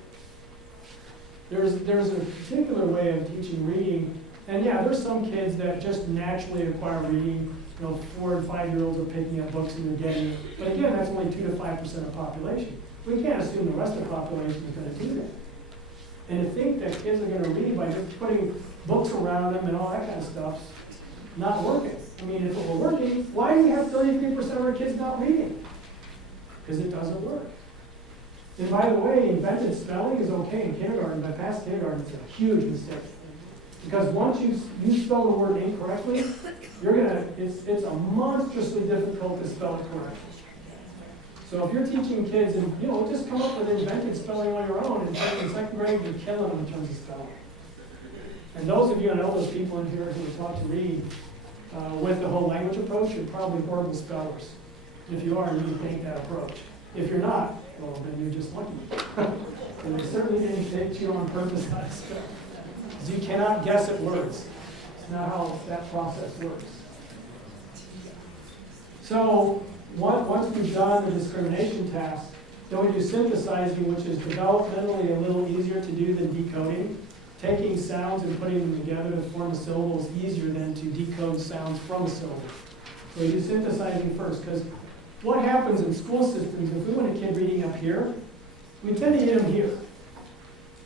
there's a particular way of teaching reading, and yeah, there's some kids that just naturally acquire reading. 4 and 5-year-olds are picking up books and they're getting it. But again, that's only 2 to 5% of the population. We can't assume the rest of the population is going to do that. And to think that kids are going to read by just putting books around them and all that kind of stuff's not working. I mean, if it were working, why do we have 33% of our kids not reading? Because it doesn't work. And by the way, invented spelling is okay in kindergarten, but past kindergarten is a huge mistake. Because once you spell the word incorrectly, it's a monstrously difficult to spell it correctly. So if you're teaching kids, and just come up with invented spelling on your own, and in 2nd grade, you're killing them in terms of spelling. And those of you, I know those people in here who are taught to read with the whole language approach, you're probably horrible spellers. If you are, you need to take that approach. If you're not, well, then you're just lucky. And they certainly didn't teach you on purpose how to spell. Because you cannot guess at words. It's not how that process works. So once we've done the discrimination task, then we do synthesizing, which is developmentally a little easier to do than decoding. Taking sounds and putting them together to form a syllable is easier than to decode sounds from a syllable. So we do synthesizing first, because what happens in school systems, if we want a kid reading up here, we tend to get them here,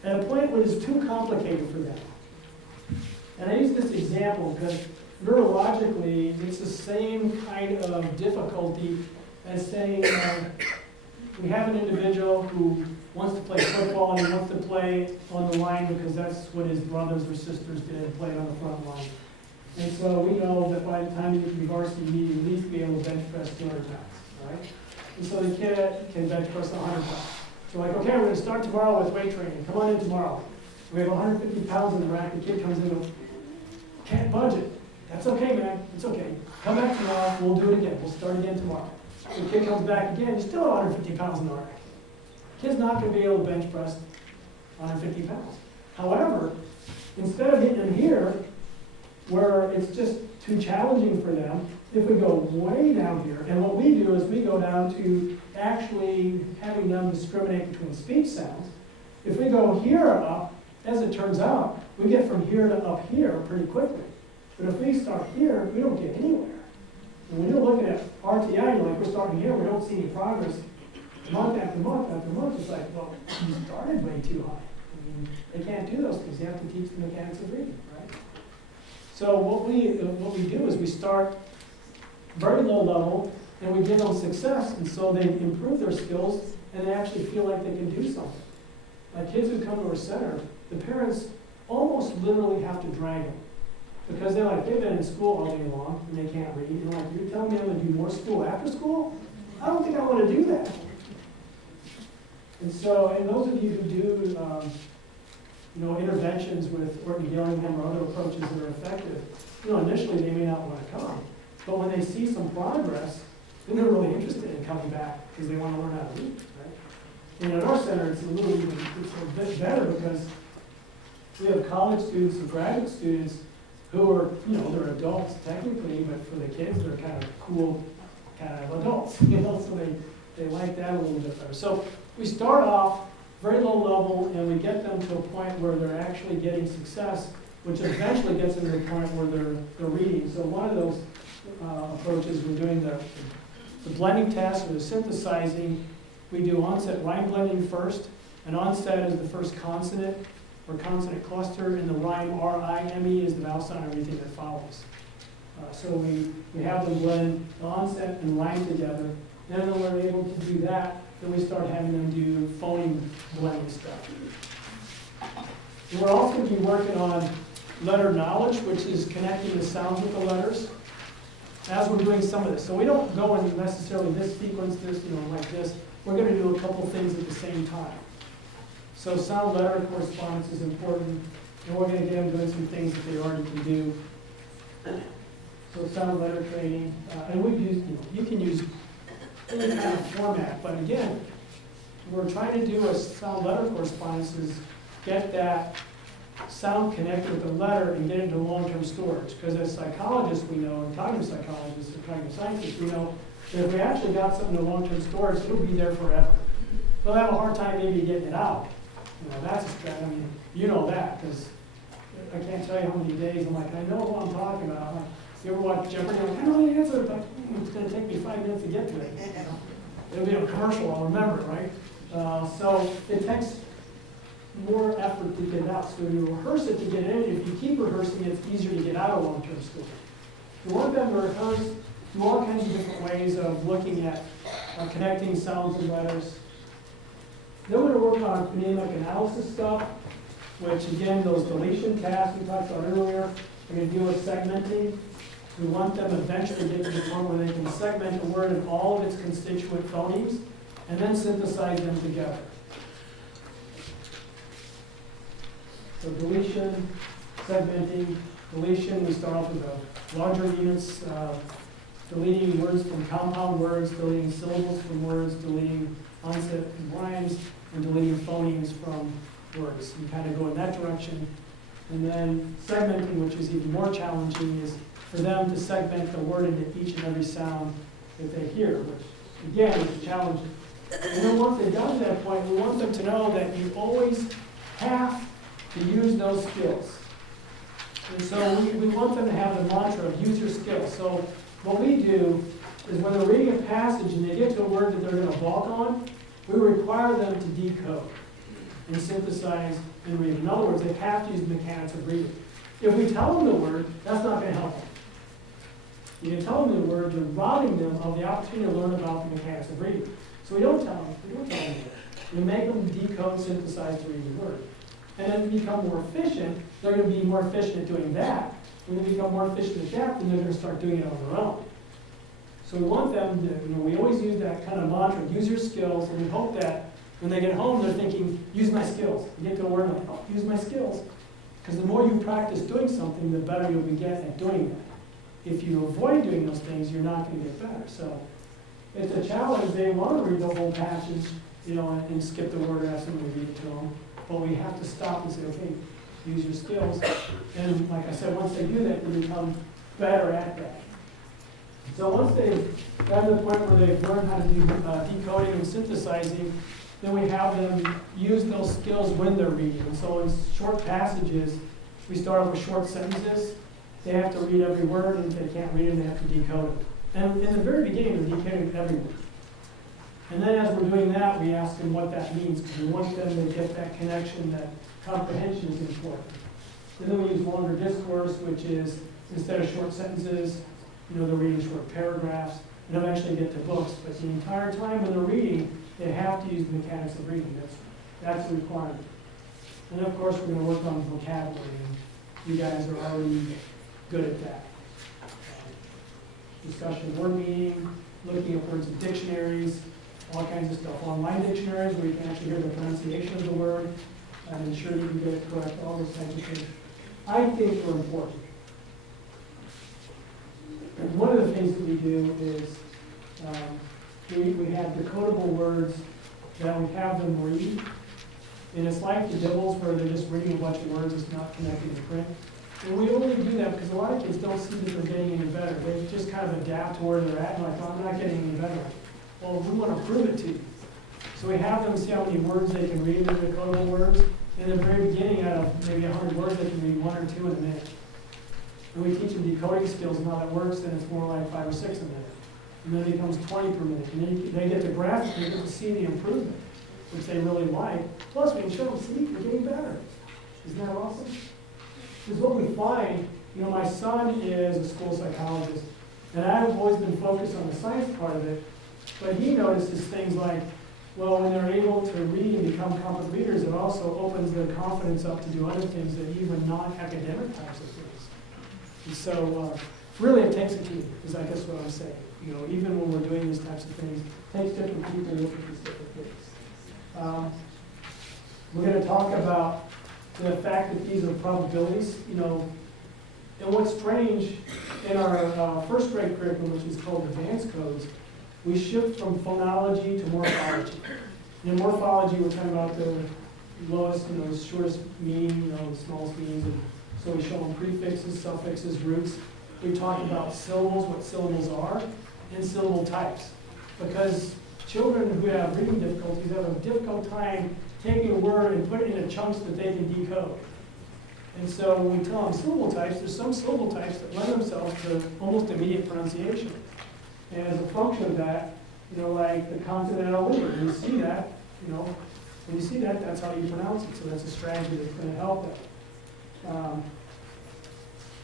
at a point where it's too complicated for them. And I use this example because neurologically, it's the same kind of difficulty as saying we have an individual who wants to play football and he wants to play on the line because that's what his brothers or sisters did, played on the front line. And so we know that by the time you get to the varsity, you need to at least be able to bench press 200 pounds, right? And so the kid can bench press 100 pounds. So like, okay, we're going to start tomorrow with weight training. Come on in tomorrow. We have 150 pounds in the rack. The kid comes in and can't budge it. That's okay, man. It's okay. Come back tomorrow. We'll do it again. We'll start again tomorrow. The kid comes back again. He's still 150 pounds in the rack. The kid's not going to be able to bench press 150 pounds. However, instead of hitting them here, where it's just too challenging for them, if we go way down here, and what we do is we go down to actually having them discriminate between speech sounds. If we go here up, as it turns out, we get from here to up here pretty quickly. But if we start here, we don't get anywhere. And when you're looking at RTI, you're like, we're starting here, we don't see any progress. Month after month after month, it's like, well, you started way too high. I mean, they can't do those things. You have to teach the mechanics of reading, right? So what we do is we start very low level, and we give them success, and so they improve their skills, and they actually feel like they can do something. Like kids who come to our center, the parents almost literally have to drag them. Because they're like, they've been in school all day long, and they can't read. And like, you're telling me I'm going to do more school after school? I don't think I want to do that. And so, and those of you who do, interventions with Orton Gillingham or other approaches that are effective, initially they may not want to come. But when they see some progress, then they're really interested in coming back because they want to learn how to read, right? And at our center, it's a bit better because we have college students and graduate students who are, they're adults technically, but for the kids, they're kind of cool, kind of adults, so they like that a little bit better. So we start off very low level, and we get them to a point where they're actually getting success, which eventually gets them to the point where they're reading. So one of those approaches, we're doing the blending test or the synthesizing. We do onset rhyme blending first. An onset is the first consonant or consonant cluster, and the rhyme R-I-M-E is the vowel sound, everything that follows. So we have them blend the onset and rhyme together. And then when we're able to do that, then we start having them do phoneme blending stuff. And we're also going to be working on letter knowledge, which is connecting the sounds with the letters, as we're doing some of this. So we don't go in necessarily this sequence, like this. We're going to do a couple things at the same time. So sound letter correspondence is important, and we're going to get them doing some things that they already can do. So sound letter training, and we've used, you can use any kind of format, but again, we're trying to do a sound letter correspondence is get that sound connected with the letter and get into long-term storage. Because as psychologists we know, and cognitive psychologists and cognitive scientists, we know that if we actually got something in long-term storage, it'll be there forever. We'll have a hard time maybe getting it out. That's a strategy. I mean, you know that, because I can't tell you how many days I'm like, I know what I'm talking about. I'm like, you ever watch Jeopardy? I'm like, I know the answer, but it's going to take me 5 minutes to get to it. It'll be a commercial, I'll remember it, right? So it takes more effort to get it out. So when you rehearse it to get in, if you keep rehearsing it, it's easier to get out of long-term storage. You want them to rehearse through all kinds of different ways of looking at connecting sounds and letters. Then we're going to work on phonemic analysis stuff, which again, those deletion tasks we talked about earlier, we're going to deal with segmenting. We want them eventually to get to the point where they can segment a word in all of its constituent phonemes and then synthesize them together. So deletion, segmenting, deletion, we start off with the larger units, deleting words from compound words, deleting syllables from words, deleting onset and rhymes, and deleting phonemes from words. You kind of go in that direction. And then segmenting, which is even more challenging, is for them to segment the word into each and every sound that they hear, which again is challenging. And then once they've gotten to that point, we want them to know that you always have to use those skills. And so we want them to have the mantra of use your skills. So what we do is when they're reading a passage and they get to a word that they're going to balk on, we require them to decode and synthesize and read. In other words, they have to use the mechanics of reading. If we tell them the word, that's not going to help them. You can tell them the word, you're robbing them of the opportunity to learn about the mechanics of reading. So we don't tell them the word. We make them decode, synthesize to read the word. And then to become more efficient, they're going to be more efficient at doing that. When they become more efficient at that, then they're going to start doing it on their own. So we want them to, we always use that kind of mantra, use your skills, and we hope that when they get home, they're thinking, use my skills. You get to a word like, oh, use my skills. Because the more you practice doing something, the better you'll be at doing that. If you avoid doing those things, you're not going to get better. So it's a challenge. They want to read the whole passage, and skip the word or have somebody read it to them. But we have to stop and say, okay, use your skills. And like I said, once they do that, they become better at that. So once they've gotten to the point where they've learned how to do decoding and synthesizing, then we have them use those skills when they're reading. And so in short passages, we start off with short sentences. They have to read every word, and if they can't read it, they have to decode it. And in the very beginning, they're decoding every word. And then as we're doing that, we ask them what that means, because we want them to get that connection that comprehension is important. And then we use longer discourse, which is, instead of short sentences, they're reading short paragraphs, and eventually get to books. But the entire time when they're reading, they have to use the mechanics of reading. That's the requirement. And then, of course, we're going to work on vocabulary, and you guys are already good at that. Discussion of word meaning, looking at words in dictionaries, all kinds of stuff. Online dictionaries where you can actually hear the pronunciation of the word and ensure you can get it correct, all those types of things. I think are important. And one of the things that we do is we have decodable words that we have them read. And it's like the Dibbles where they're just reading a bunch of words, it's not connected to print. And we only do that because a lot of kids don't see that they're getting any better. They just kind of adapt to where they're at and like, oh, I'm not getting any better. Well, we want to prove it to you. So we have them see how many words they can read, the decodable words. In the very beginning, out of maybe 100 words, they can read 1 or 2 in a minute. And we teach them decoding skills and how that works, then it's more like 5 or 6 a minute. And then it becomes 20 per minute. And then they get the graphic, they get to see the improvement, which they really like. Plus, we can show them, see, you're getting better. Isn't that awesome? Because what we find, my son is a school psychologist, and I've always been focused on the science part of it, but he notices things like, well, when they're able to read and become competent readers, it also opens their confidence up to do other things that even non-academic types of things. And so, really it takes a team, is I guess what I'm saying. Even when we're doing these types of things, it takes different people to look at these different things. We're going to talk about the fact that these are probabilities, and what's strange, in our first grade curriculum, which is called advanced codes, we shift from phonology to morphology. In morphology, we're talking about the lowest, shortest meaning, the smallest meanings, and so we show them prefixes, suffixes, roots. We talk about syllables, what syllables are, and syllable types, because children who have reading difficulties have a difficult time taking a word and putting it in chunks that they can decode. And so when we tell them syllable types, there's some syllable types that lend themselves to almost immediate pronunciation. And as a function of that, like the consonant L, when you see that, when you see that, that's how you pronounce it. So that's a strategy that's going to help them.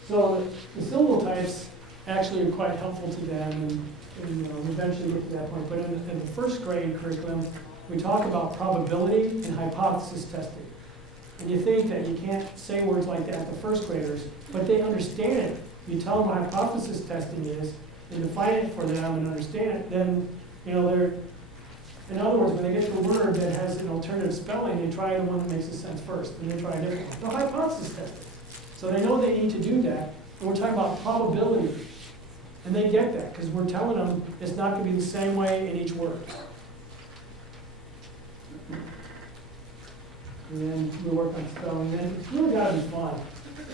So the syllable types actually are quite helpful to them, and we eventually get to that point. But in the first grade curriculum, we talk about probability and hypothesis testing. And you think that you can't say words like that to first graders, but they understand it. You tell them what hypothesis testing is, and define it for them and understand it, then, they're, in other words, when they get to a word that has an alternative spelling, they try the one that makes sense first, and then try a different one. No, hypothesis testing. So they know they need to do that, and we're talking about probability. And they get that, because we're telling them it's not going to be the same way in each word. And then we work on spelling. And it's really got to be fun.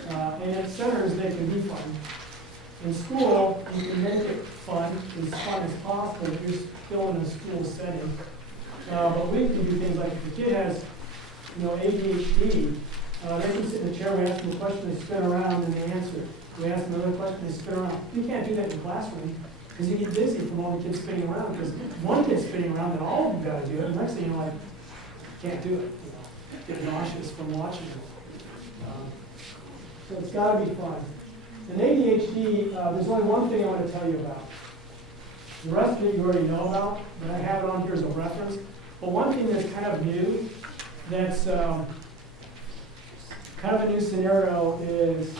And at centers, they can be fun. In school, you can make it fun as possible if you're still in a school setting. But we can do things like if the kid has, ADHD, they can sit in the chair, we ask them a question, they spin around, and they answer it. We ask them another question, they spin around. You can't do that in the classroom because you get dizzy from all the kids spinning around. Because one kid's spinning around, then all of them got to do it. And the next thing you're like, can't do it. Get nauseous from watching it. So it's got to be fun. In ADHD, there's only one thing I want to tell you about. The rest of it you already know about, but I have it on here as a reference. But one thing that's kind of new, that's kind of a new scenario, is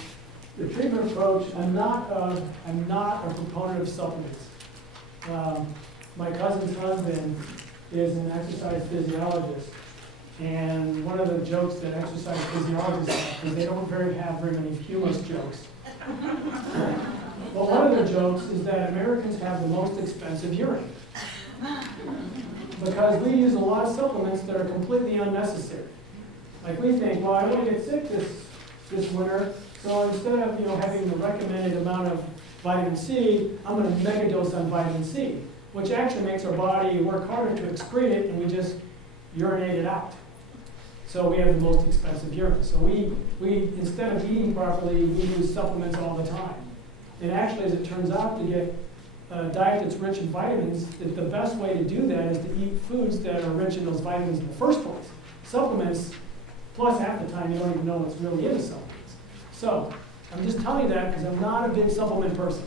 the treatment approach. I'm not a proponent of supplements. My cousin's husband is an exercise physiologist. And one of the jokes that exercise physiologists have is they don't have very many humorous jokes. Well, one of the jokes is that Americans have the most expensive urine. Because we use a lot of supplements that are completely unnecessary. Like we think, well, I don't want to get sick this winter, so instead of having the recommended amount of vitamin C, I'm going to megadose on vitamin C, which actually makes our body work harder to excrete it, and we just urinate it out. So we have the most expensive urine. So we instead of eating properly, we use supplements all the time. And actually, as it turns out, to get a diet that's rich in vitamins, the best way to do that is to eat foods that are rich in those vitamins in the first place. Supplements, plus half the time you don't even know what's really in the supplements. So I'm just telling you that because I'm not a big supplement person.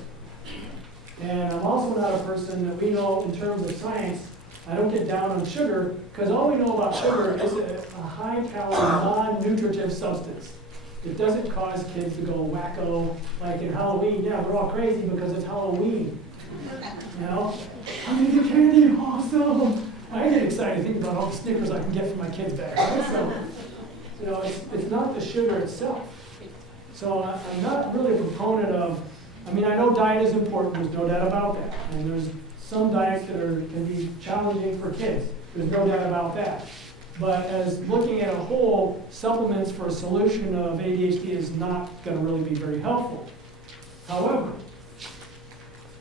And I'm also not a person that we know in terms of science. I don't get down on sugar because all we know about sugar is a high-calorie, non-nutritive substance. It doesn't cause kids to go wacko like in Halloween. Yeah, we're all crazy because it's Halloween. You know, I'm gonna get candy, awesome. I get excited thinking about all the Snickers I can get for my kids back. Right? So, you know, it's not the sugar itself. So I'm not really a proponent of. I mean, I know diet is important. There's no doubt about that. And there's some diets that can be challenging for kids. There's no doubt about that. But as looking at a whole, supplements for a solution of ADHD is not going to really be very helpful. However,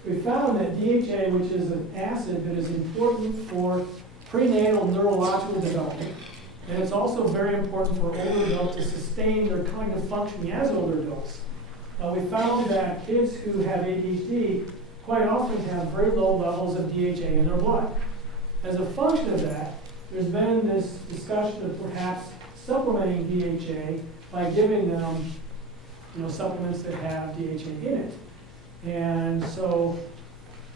we found that DHA, which is an acid that is important for prenatal neurological development, and it's also very important for older adults to sustain their cognitive functioning as older adults. We found that kids who have ADHD quite often have very low levels of DHA in their blood. As a function of that, there's been this discussion of perhaps supplementing DHA by giving them, supplements that have DHA in it. And so,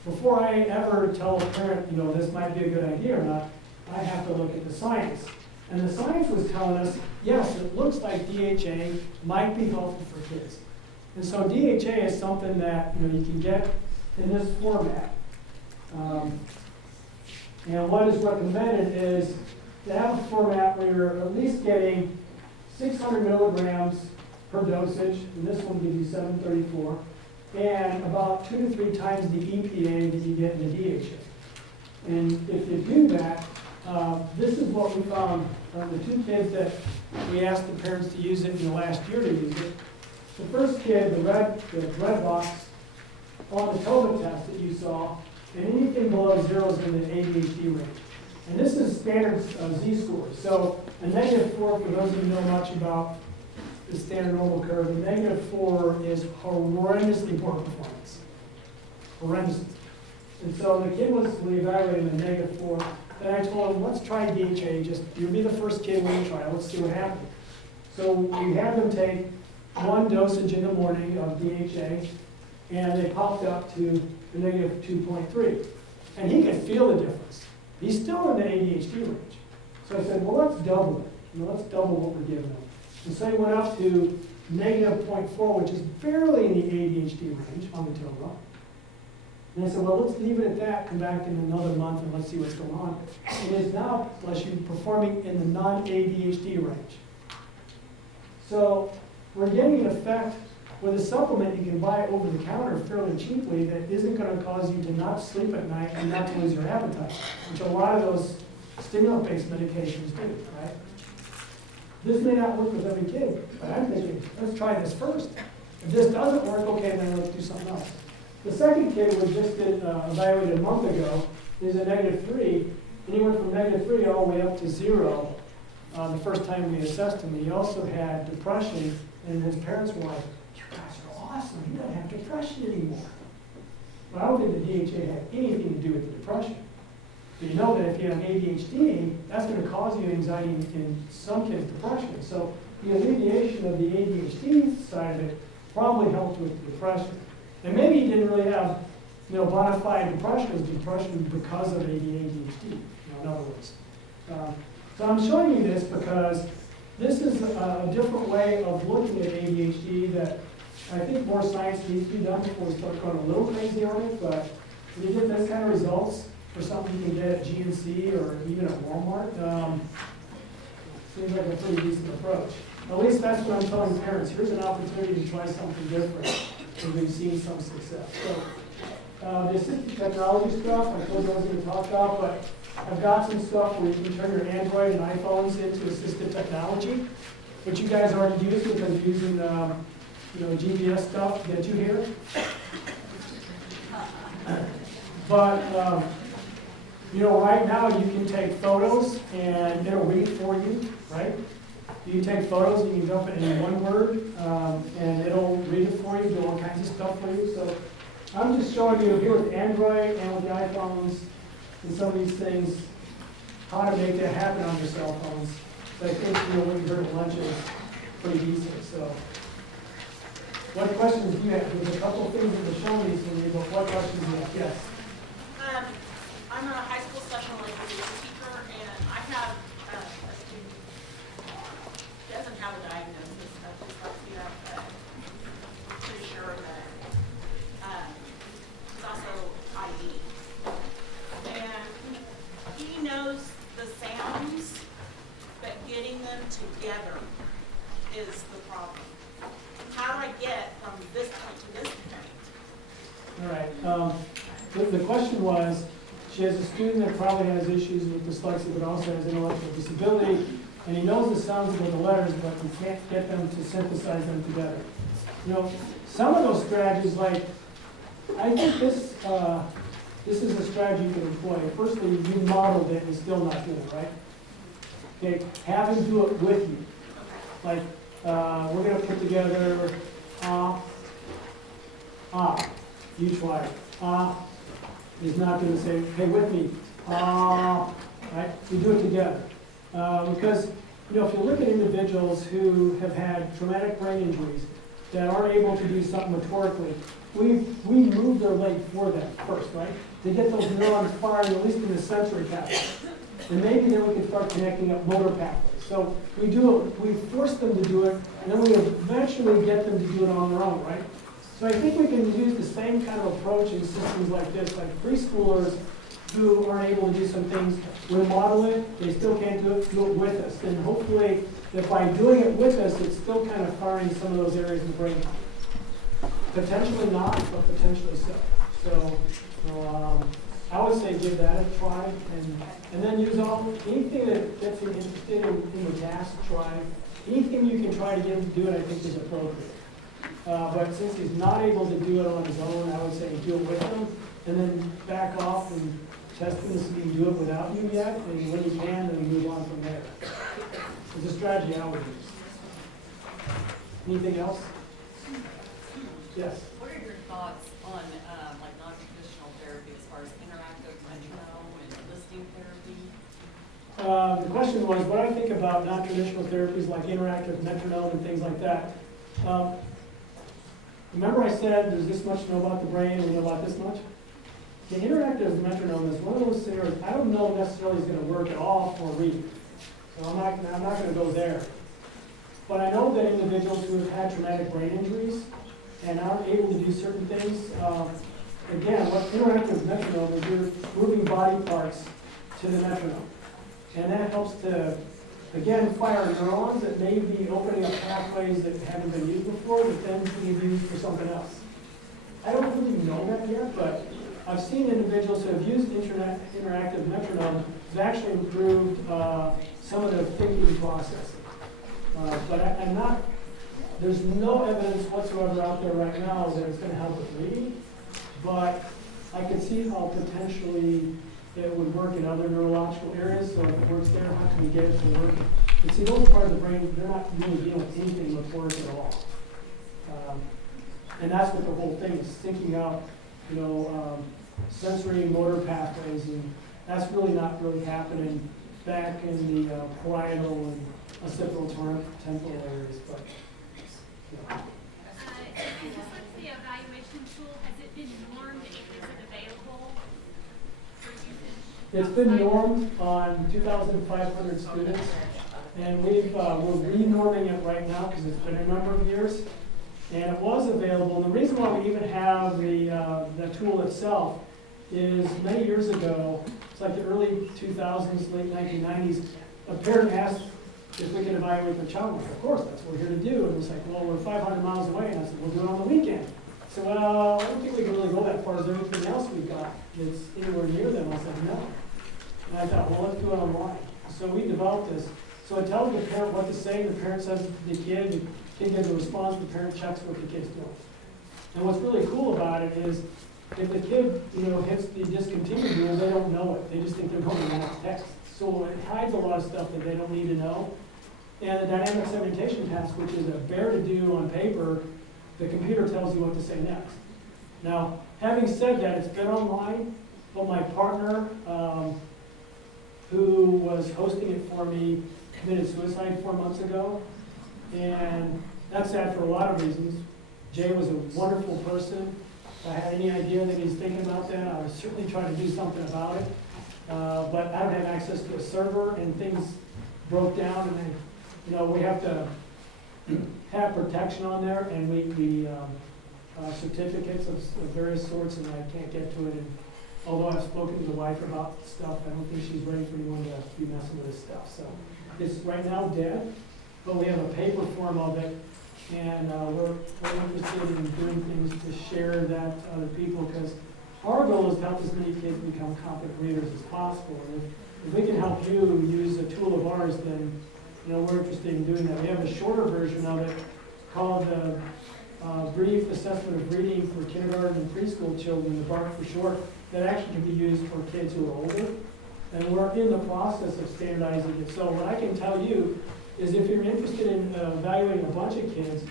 before I ever tell a parent, this might be a good idea or not, I have to look at the science. And the science was telling us, yes, it looks like DHA might be helpful for kids. And so DHA is something that you can get in this format. And what is recommended is to have a format where you're at least getting 600 milligrams per dosage, and this one gives you 734, and about 2 to 3 times the EPA that you get in the DHA. And if you do that, this is what we found. The 2 kids that we asked the parents to use it in the last year to use it. The first kid, the red box, on the TOVA test that you saw, and anything below 0 is in the ADHD range. And this is standard Z-scores. So a -4, for those of you who know much about the standard normal curve, a -4 is horrendously poor performance. Horrendous. And so the kid was evaluated in a -4. Then I told him, let's try DHA. You'll be the first kid we try. Let's see what happens. So we had them take 1 dosage in the morning of DHA, and they popped up to the -2.3. And he could feel the difference. He's still in the ADHD range. So I said, well, let's double it. Let's double what we're giving him. And so he went up to -0.4, which is barely in the ADHD range on the TOVA. And I said, well, let's leave it at that, come back in another month, and let's see what's going on. It is now, bless you, performing in the non-ADHD range. So we're getting an effect with a supplement you can buy over the counter fairly cheaply that isn't going to cause you to not sleep at night and not to lose your appetite, which a lot of those stimulant-based medications do, right? This may not work with every kid, but I'm thinking, let's try this first. If this doesn't work, okay, then let's do something else. The second kid was just evaluated a month ago. He's a -3, and he went from -3 all the way up to 0 the first time we assessed him. He also had depression, and his parents were like, you guys are awesome, you don't have depression anymore. But I don't think the DHA had anything to do with the depression. But you know that if you have ADHD, that's going to cause you anxiety in some kids, depression. So the alleviation of the ADHD side of it probably helped with the depression. And maybe he didn't really have, bona fide depression. It was depression because of ADHD, in other words. So I'm showing you this because this is a different way of looking at ADHD that I think more science needs to be done before we start going a little crazy on it. But when you get this kind of results for something you can get at GNC or even at Walmart, seems like a pretty decent approach. At least that's what I'm telling parents. Here's an opportunity to try something different. And we've seen some success. So the assistive technology stuff, I told you I was going to talk about, but I've got some stuff where you can turn your Android and iPhones into assistive technology, which you guys already use because you're using GPS stuff to get you here. But You know, right now you can take photos and it'll read for you, right? You can take photos and you can dump it in one word, and it'll read it for you, do all kinds of stuff for you. So I'm just showing you here with Android and with the iPhones and some of these things, how to make that happen on your cell phones. So I think, you know, what you heard at lunch is pretty decent. So what questions do you have? There's a couple of things that were shown these to me, but what questions do you have? Yes. I'm a high school special education teacher, and I have a student who doesn't have a diagnosis of dyslexia, but I'm pretty sure that he's also IE. And he knows the sounds, but getting them together is the problem. How do I get from this point to this point? All right. The question was, she has a student that probably has issues with dyslexia, but also has intellectual disability, and he knows the sounds of the letters, but he can't get them to synthesize them together. You know, some of those strategies, like, I think this is a strategy you can employ. Firstly, you modeled it and still not doing it, right? Okay, have him do it with you. Like, we're going to put together, you try it. He's not going to say, hey, with me, right? You do it together. Because, you know, if you look at individuals who have had traumatic brain injuries that aren't able to do something motorically, we move their leg for them first, right? To get those neurons firing, at least in the sensory pathway. And maybe then we can start connecting up motor pathways. So we do it, we force them to do it, and then we eventually get them to do it on their own, right? So I think we can use the same kind of approach in systems like this, like preschoolers who aren't able to do some things, we model it, they still can't do it with us. And hopefully, that by doing it with us, it's still kind of firing some of those areas in the brain. Potentially not, but potentially so. So I would say give that a try, and then use anything that gets you interested in the task, try. Anything you can try to get him to do it, I think is appropriate. But since he's not able to do it on his own, I would say do it with him, and then back off and test him to see if he can do it without you yet, and when you can, then move on from there. It's a strategy I would use. Anything else? Yes? What are your thoughts on like non-traditional therapy as far as interactive metronome and listening therapy? The question was, what I think about non-traditional therapies like interactive metronome and things like that. Remember I said there's this much to know about the brain and we know about this much? The interactive metronome is one of those scenarios I don't know necessarily is going to work at all for reading. So I'm not going to go there. But I know that individuals who have had traumatic brain injuries and aren't able to do certain things, again, what interactive metronome is you're moving body parts to the metronome. And that helps to, again, fire neurons that may be opening up pathways that haven't been used before, that then can be used for something else. I don't really know that yet, but I've seen individuals who have used interactive metronome have actually improved some of their thinking process. But I'm not, there's no evidence whatsoever out there right now that it's going to help with reading, but I can see how potentially it would work in other neurological areas, so if it works there, how can we get it to work? But see, those parts of the brain, they're not really dealing with anything with work at all. And that's what the whole thing is, thinking out, sensory motor pathways, and that's really not really happening back in the parietal and occipital temporal areas, but, The dyslexia evaluation tool, has it been normed? Is it available for usage? it's been normed on 2,500 students, and we're re-norming it right now because it's been a number of years, and it was available. And the reason why we even have the tool itself is many years ago, it's like the early 2000s, late 1990s, a parent asked if we could evaluate their child. Like, of course, that's what we're here to do. And it was like, well, we're 500 miles away. And I said, we'll do it on the weekend. So, well, I don't think we can really go that far. Is there anything else we've got that's anywhere near them? I said, no. And I thought, well, let's do it online. So we developed this. So it tells the parent what to say. The parent says to the kid gives a response. The parent checks what the kid's doing. And what's really cool about it is if the kid, hits the discontinue rule, they don't know it. They just think they're going to the next text. So it hides a lot of stuff that they don't need to know. And the dynamic segmentation task, which is a bear to do on paper, the computer tells you what to say next. Now, having said that, it's been online, but my partner, who was hosting it for me, committed suicide 4 months ago. And that's sad for a lot of reasons. Jay was a wonderful person. If I had any idea that he's thinking about that, I was certainly trying to do something about it. But I don't have access to a server, and things broke down, and then, we have to have protection on there, and we certificates of various sorts, and I can't get to it. And although I've spoken to the wife about stuff, I don't think she's ready for anyone to be messing with this stuff. So it's right now dead, but we have a paper form of it, and we're interested in doing things to share that to other people, because our goal is to help as many kids become competent readers as possible. And if we can help you use a tool of ours, then we're interested in doing that. We have a shorter version of it called the Brief Assessment of Reading for Kindergarten and Preschool Children, the BARC for short, that actually can be used for kids who are older. And we're in the process of standardizing it. So what I can tell you is if you're interested in evaluating a bunch of kids,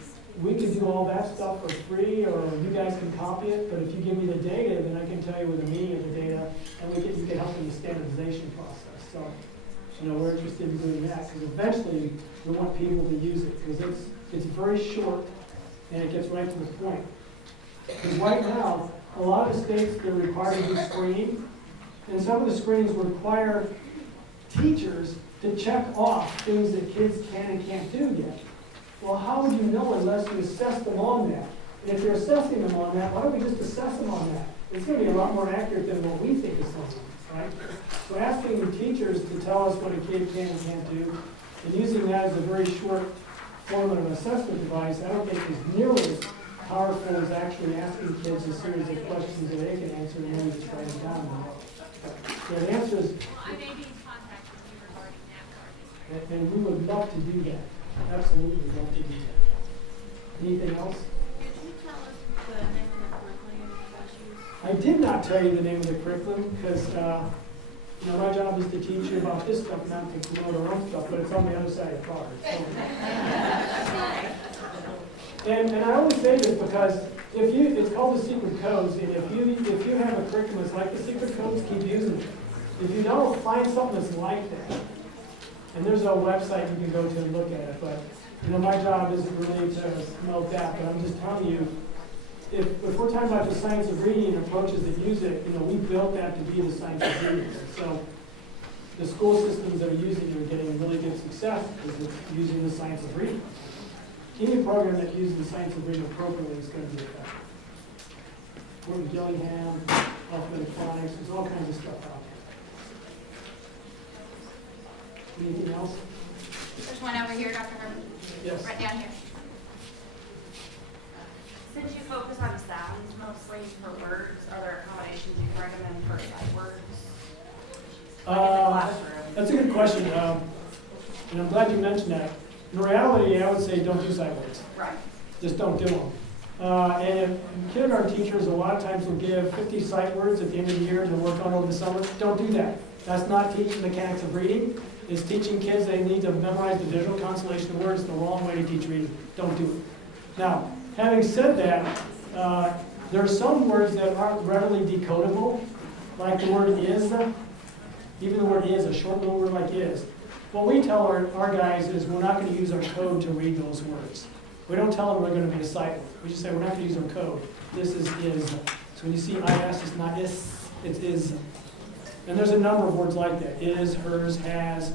we can do all that stuff for free, or you guys can copy it. But if you give me the data, then I can tell you with the meaning of the data, and you can help in the standardization process. So, we're interested in doing that, because eventually we want people to use it, because it's very short and it gets right to the point. Because right now, a lot of states, they're required to do screening, and some of the screenings require teachers to check off things that kids can and can't do yet. Well, how would you know unless you assess them on that? And if you're assessing them on that, why don't we just assess them on that? It's going to be a lot more accurate than what we think is something, right? So asking the teachers to tell us what a kid can and can't do, and using that as a very short form of assessment device, I don't think is nearly as powerful as actually asking kids a series of questions that they can answer and then just write them down. So the answer is, I may be in contact with you regarding that part of this. and we would love to do that. Absolutely love to do that. Anything else? Could you tell us the name of the curriculum you guys use? I did not tell you the name of the curriculum, because my job is to teach you about this stuff, not to promote our own stuff, but it's on the other side of the card. So. And I only say this because it's called the secret codes, and if you have a curriculum that's like the secret codes, keep using it. If you don't, find something that's like that. And there's a website you can go to and look at it, but my job isn't really to promote that, but I'm just telling you, if we're talking about the science of reading and approaches that use it, we built that to be the science of reading. So the school systems that are using it are getting really good success because it's using the science of reading. Any program that uses the science of reading appropriately is going to be effective. Gordon Gillingham, Alphabet Phonics, there's all kinds of stuff out there. Anything else? There's one over here, Dr. Herman. Yes. Right down here. Since you focus on sounds mostly for words, are there accommodations you can recommend for sight words? That's a good question. And I'm glad you mentioned that. In reality, I would say don't do sight words. Right. Just don't do them. And kindergarten teachers a lot of times will give 50 sight words at the end of the year to work on over the summer. Don't do that. That's not teaching mechanics of reading. It's teaching kids they need to memorize the visual constellation of words. The wrong way to teach reading. Don't do it. Now, having said that, there are some words that aren't readily decodable, like the word is. Even the word is, a short little word like is. What we tell our guys is we're not going to use our code to read those words. We don't tell them we're going to be a sight word. We just say we're not going to use our code. This is. So when you see is, it's not is, it's is. And there's a number of words like that. Is, hers, has,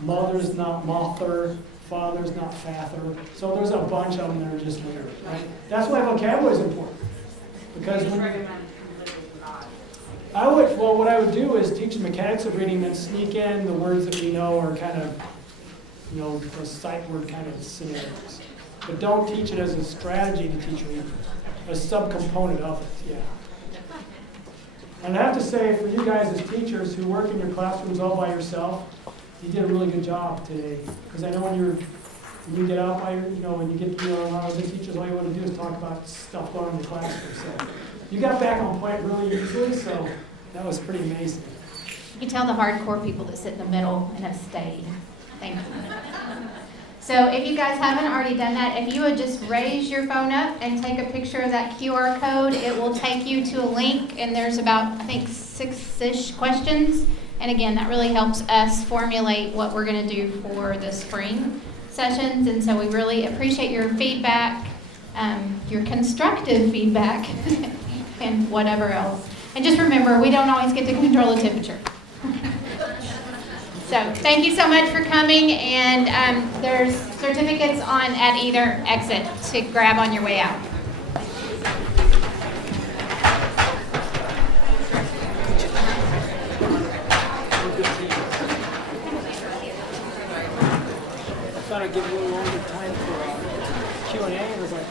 mother's not mother, father's not father. So there's a bunch of them that are just weird, right? That's why vocabulary is important. Because You just recommend completely not. what I would do is teach the mechanics of reading and sneak in the words that we know are kind of, a sight word kind of scenarios. But don't teach it as a strategy to teach reading, a subcomponent of it, yeah. And I have to say, for you guys as teachers who work in your classrooms all by yourself, you did a really good job today. Because I know when you're And you get out by, when you get, a lot of the teachers, all you want to do is talk about stuff going on in the classroom. So you got back on point really easily, so that was pretty amazing. You can tell the hardcore people that sit in the middle and have stayed. Thank you. So if you guys haven't already done that, if you would just raise your phone up and take a picture of that QR code, it will take you to a link, and there's about, I think, 6-ish questions. And again, that really helps us formulate what we're going to do for the spring sessions. And so we really appreciate your feedback, your constructive feedback, and whatever else. And just remember, we don't always get to control the temperature. So thank you so much for coming, and there's certificates on at either exit to grab on your way out. I thought I'd give a little longer time for Q&A. It was like,